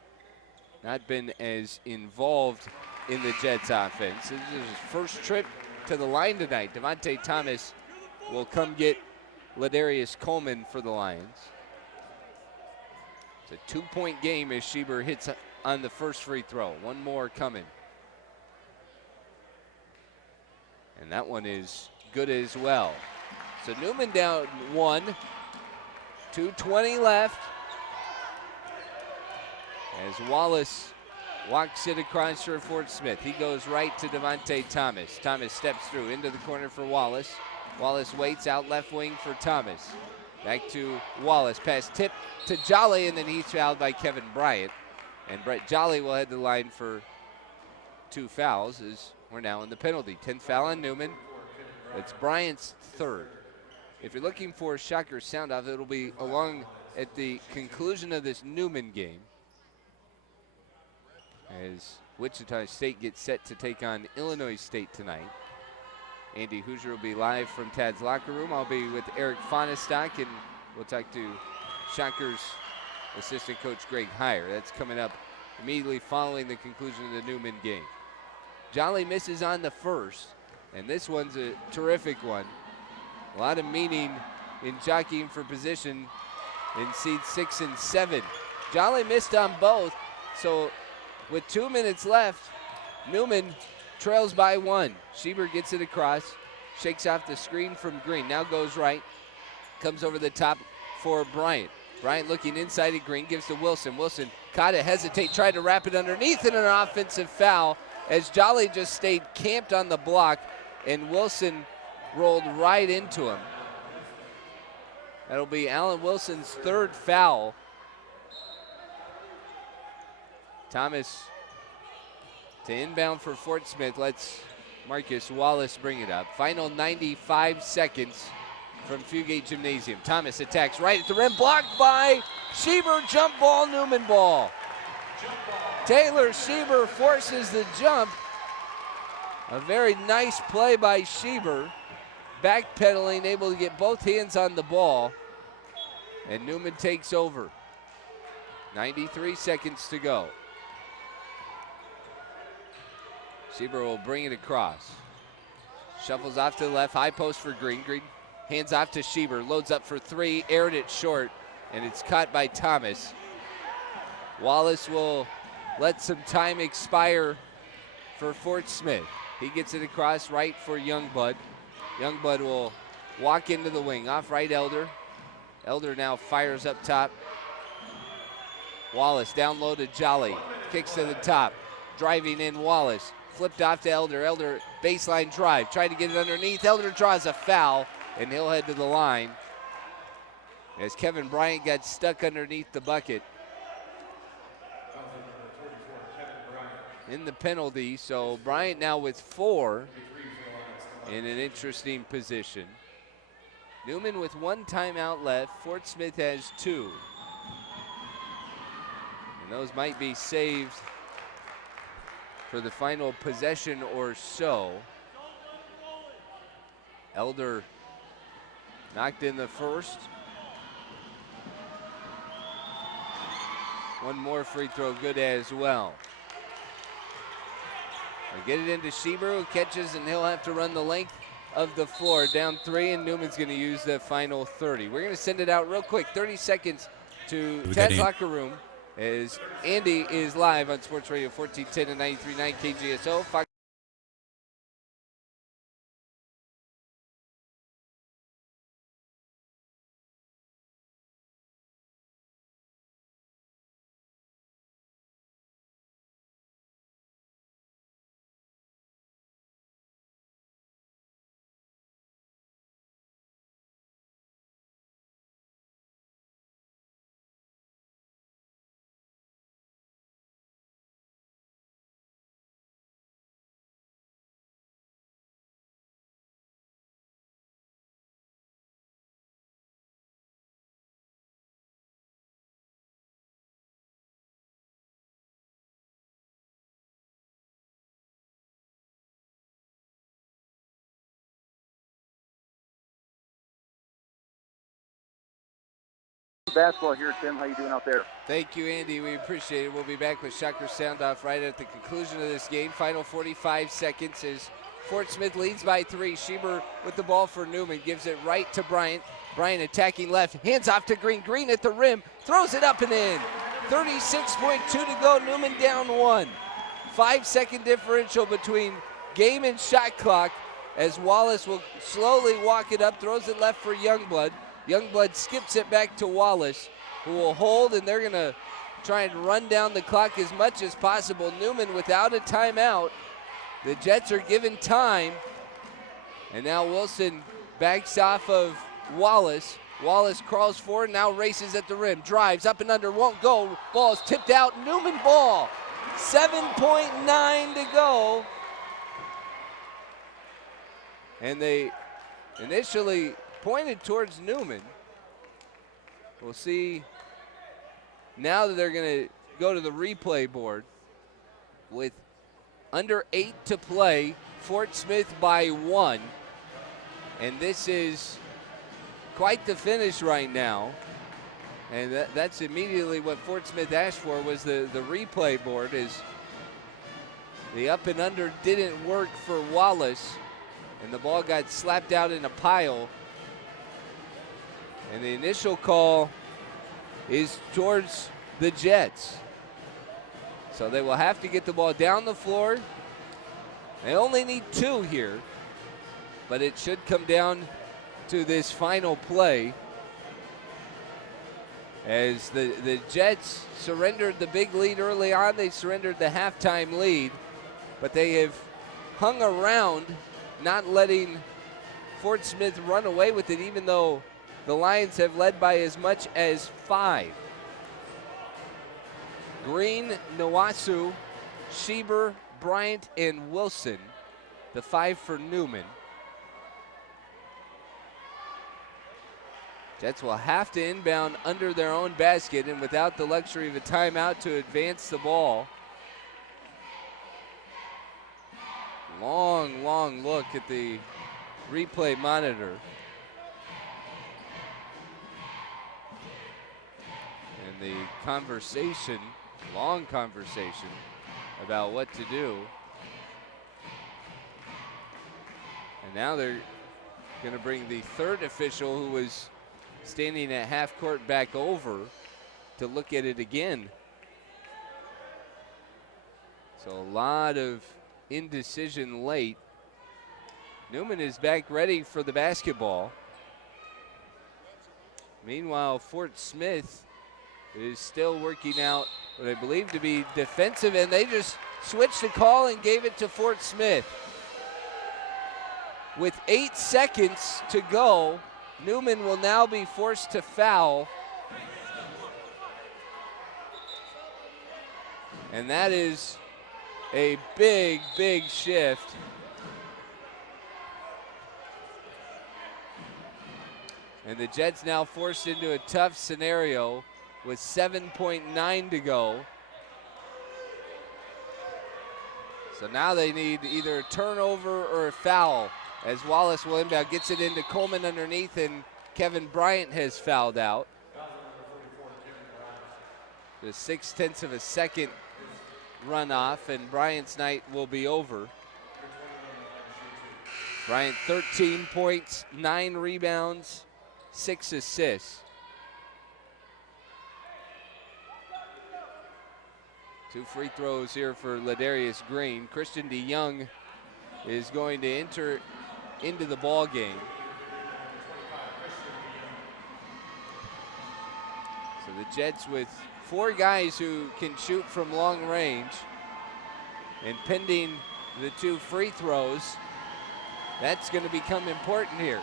Not been as involved in the Jets offense. This is his first trip to the line tonight. Devontae Thomas will come get Ladarius Coleman for the Lions. It's a 2-point game as Schieber hits on the first free throw. One more coming. And that one is good as well. So Newman down 1. 2:20 left. As Wallace walks it across for Fort Smith. He goes right to Devontae Thomas. Thomas steps through into the corner for Wallace. Wallace waits out left wing for Thomas. Back to Wallace. Pass tip to Jolly, and then he's fouled by Kevin Bryant. And Brett Jolly will head the line for 2 fouls as we're now in the penalty. 10th foul on Newman. It's Bryant's 3rd. If you're looking for a Shocker sound off, it'll be along at the conclusion of this Newman game as Wichita State gets set to take on Illinois State tonight. Andy Hoosier will be live from Tad's locker room. I'll be with Eric Fonestock, and we'll talk to Shockers assistant coach Greg Heyer. That's coming up immediately following the conclusion of the Newman game. Jolly misses on the first, and this one's a terrific one. A lot of meaning in jockeying for position in seeds 6 and 7. Jolly missed on both, so with 2 minutes left, Newman trails by 1. Schieber gets it across, shakes off the screen from Green, now goes right, comes over the top for Bryant. Bryant looking inside at Green, gives to Wilson. Wilson caught it, hesitate, tried to wrap it underneath, and an offensive foul as Jolly just stayed camped on the block, and Wilson rolled right into him. That'll be Allen Wilson's 3rd foul. Thomas to inbound for Fort Smith. Let's Marcus Wallace bring it up. Final 95 seconds from Fugate Gymnasium. Thomas attacks right at the rim, blocked by Schieber. Jump ball, Newman ball. Taylor Schieber forces the jump. A very nice play by Schieber. Backpedaling, able to get both hands on the ball. And Newman takes over. 93 seconds to go. Schieber will bring it across. Shuffles off to the left, high post for Green. Green hands off to Schieber, loads up for 3, aired it short, and it's caught by Thomas. Wallace will let some time expire for Fort Smith. He gets it across right for Youngblood. Youngblood will walk into the wing, off right Elder. Elder now fires up top. Wallace down low to Jolly, kicks to the top. Driving in Wallace, flipped off to Elder. Elder baseline drive, tried to get it underneath. Elder draws a foul, and he'll head to the line as Kevin Bryant got stuck underneath the bucket in the penalty. So Bryant now with 4 in an interesting position. Newman with 1 timeout left. Fort Smith has 2. And those might be saved for the final possession or so. Elder knocked in the first. One more free throw good as well. They get it into Schieber, who catches, and he'll have to run the length of the floor. Down 3, and Newman's going to use the final 30. We're going to send it out real quick, 30 seconds to Ted's locker room, as Andy is live on Sports Radio 1410 and 93.9 KGSO. Basketball here, Tim. How you doing out there? Thank you, Andy. We appreciate it. We'll be back with Shocker Sound Off right at the conclusion of this game. Final 45 seconds as Fort Smith leads by 3. Schieber with the ball for Newman. Gives it right to Bryant. Bryant attacking left. Hands off to Green. Green at the rim. Throws it up and in. 36.2 to go. Newman down 1. 5-second differential between game and shot clock as Wallace will slowly walk it up. Throws it left for Youngblood. Youngblood skips it back to Wallace, who will hold, and they're going to try and run down the clock as much as possible. Newman without a timeout. The Jets are given time. And now Wilson backs off of Wallace. Wallace crawls forward, now races at the rim. Drives up and under, won't go. Ball is tipped out. Newman ball. 7.9 to go. And they initially pointed towards Newman. We'll see now that they're going to go to the replay board with under 8 to play. Fort Smith by 1. And this is quite the finish right now. And that's immediately what Fort Smith asked for, was the replay board. Is the up and under didn't work for Wallace, and the ball got slapped out in a pile. And the initial call is towards the Jets. So they will have to get the ball down the floor. They only need 2 here, but it should come down to this final play as the Jets surrendered the big lead early on. They surrendered the halftime lead, but they have hung around, not letting Fort Smith run away with it, even though the Lions have led by as much as 5. Green, Nawasu, Schieber, Bryant, and Wilson, the 5 for Newman. Jets will have to inbound under their own basket and without the luxury of a timeout to advance the ball. Long, long look at the replay monitor. And the conversation, long conversation about what to do. And now they're going to bring the third official, who was standing at half court, back over to look at it again. So a lot of indecision late. Newman is back ready for the basketball. Meanwhile, Fort Smith is still working out what I believe to be defensive, and they just switched the call and gave it to Fort Smith. With 8 seconds to go, Newman will now be forced to foul. And that is a big, big shift. And the Jets now forced into a tough scenario with 7.9 to go. So now they need either a turnover or a foul, as Wallace will inbound, gets it into Coleman underneath, and Kevin Bryant has fouled out. Just 0.6 of a second runoff, and Bryant's night will be over. Bryant 13 points, 9 rebounds, 6 assists. 2 free throws here for Ladarius Green. Christian DeYoung is going to enter into the ball game. So the Jets with 4 guys who can shoot from long range, and pending the 2 free throws, that's going to become important here.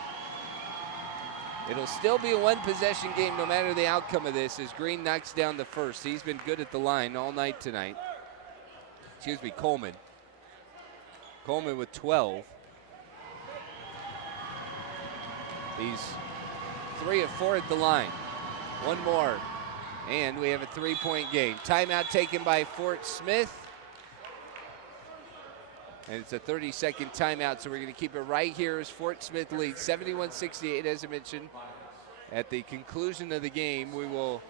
It'll still be a 1-possession game no matter the outcome of this, as Green knocks down the first. He's been good at the line all night tonight. Excuse me, Coleman. Coleman with 12. He's 3 of 4 at the line. One more, and we have a 3-point game. Timeout taken by Fort Smith. And it's a 30-second timeout, so we're going to keep it right here as Fort Smith leads 71-68, as I mentioned. At the conclusion of the game, we will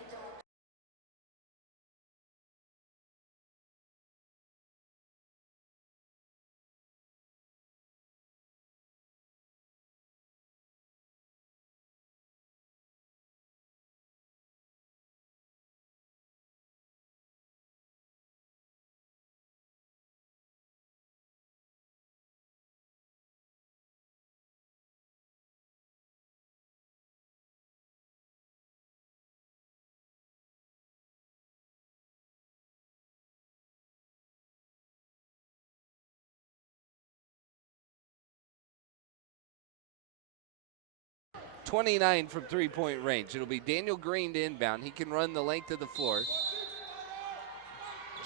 .29 from 3-point range. It'll be Daniel Green to inbound. He can run the length of the floor.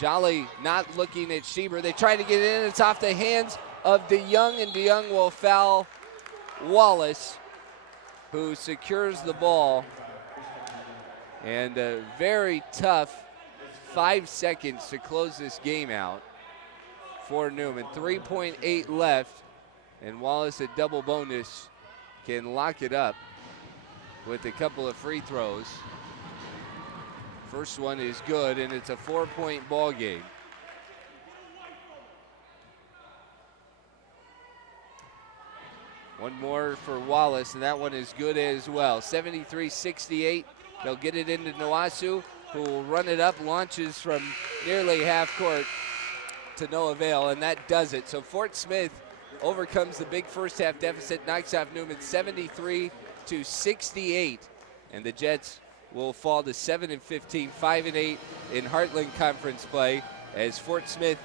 Jolly not looking at Schieber. They try to get it in. It's off the hands of DeYoung, and DeYoung will foul Wallace, who secures the ball. And a very tough 5 seconds to close this game out for Newman. 3.8 left, and Wallace at double bonus can lock it up with a couple of free throws. First one is good, and it's a 4-point ball game. One more for Wallace, and that one is good as well. 73-68. They'll get it into Noasu, who will run it up, launches from nearly half court to no avail, and that does it. So Fort Smith overcomes the big first half deficit, knocks off Newman 73-68, and the Jets will fall to 7-15, 5-8 in Heartland Conference play as Fort Smith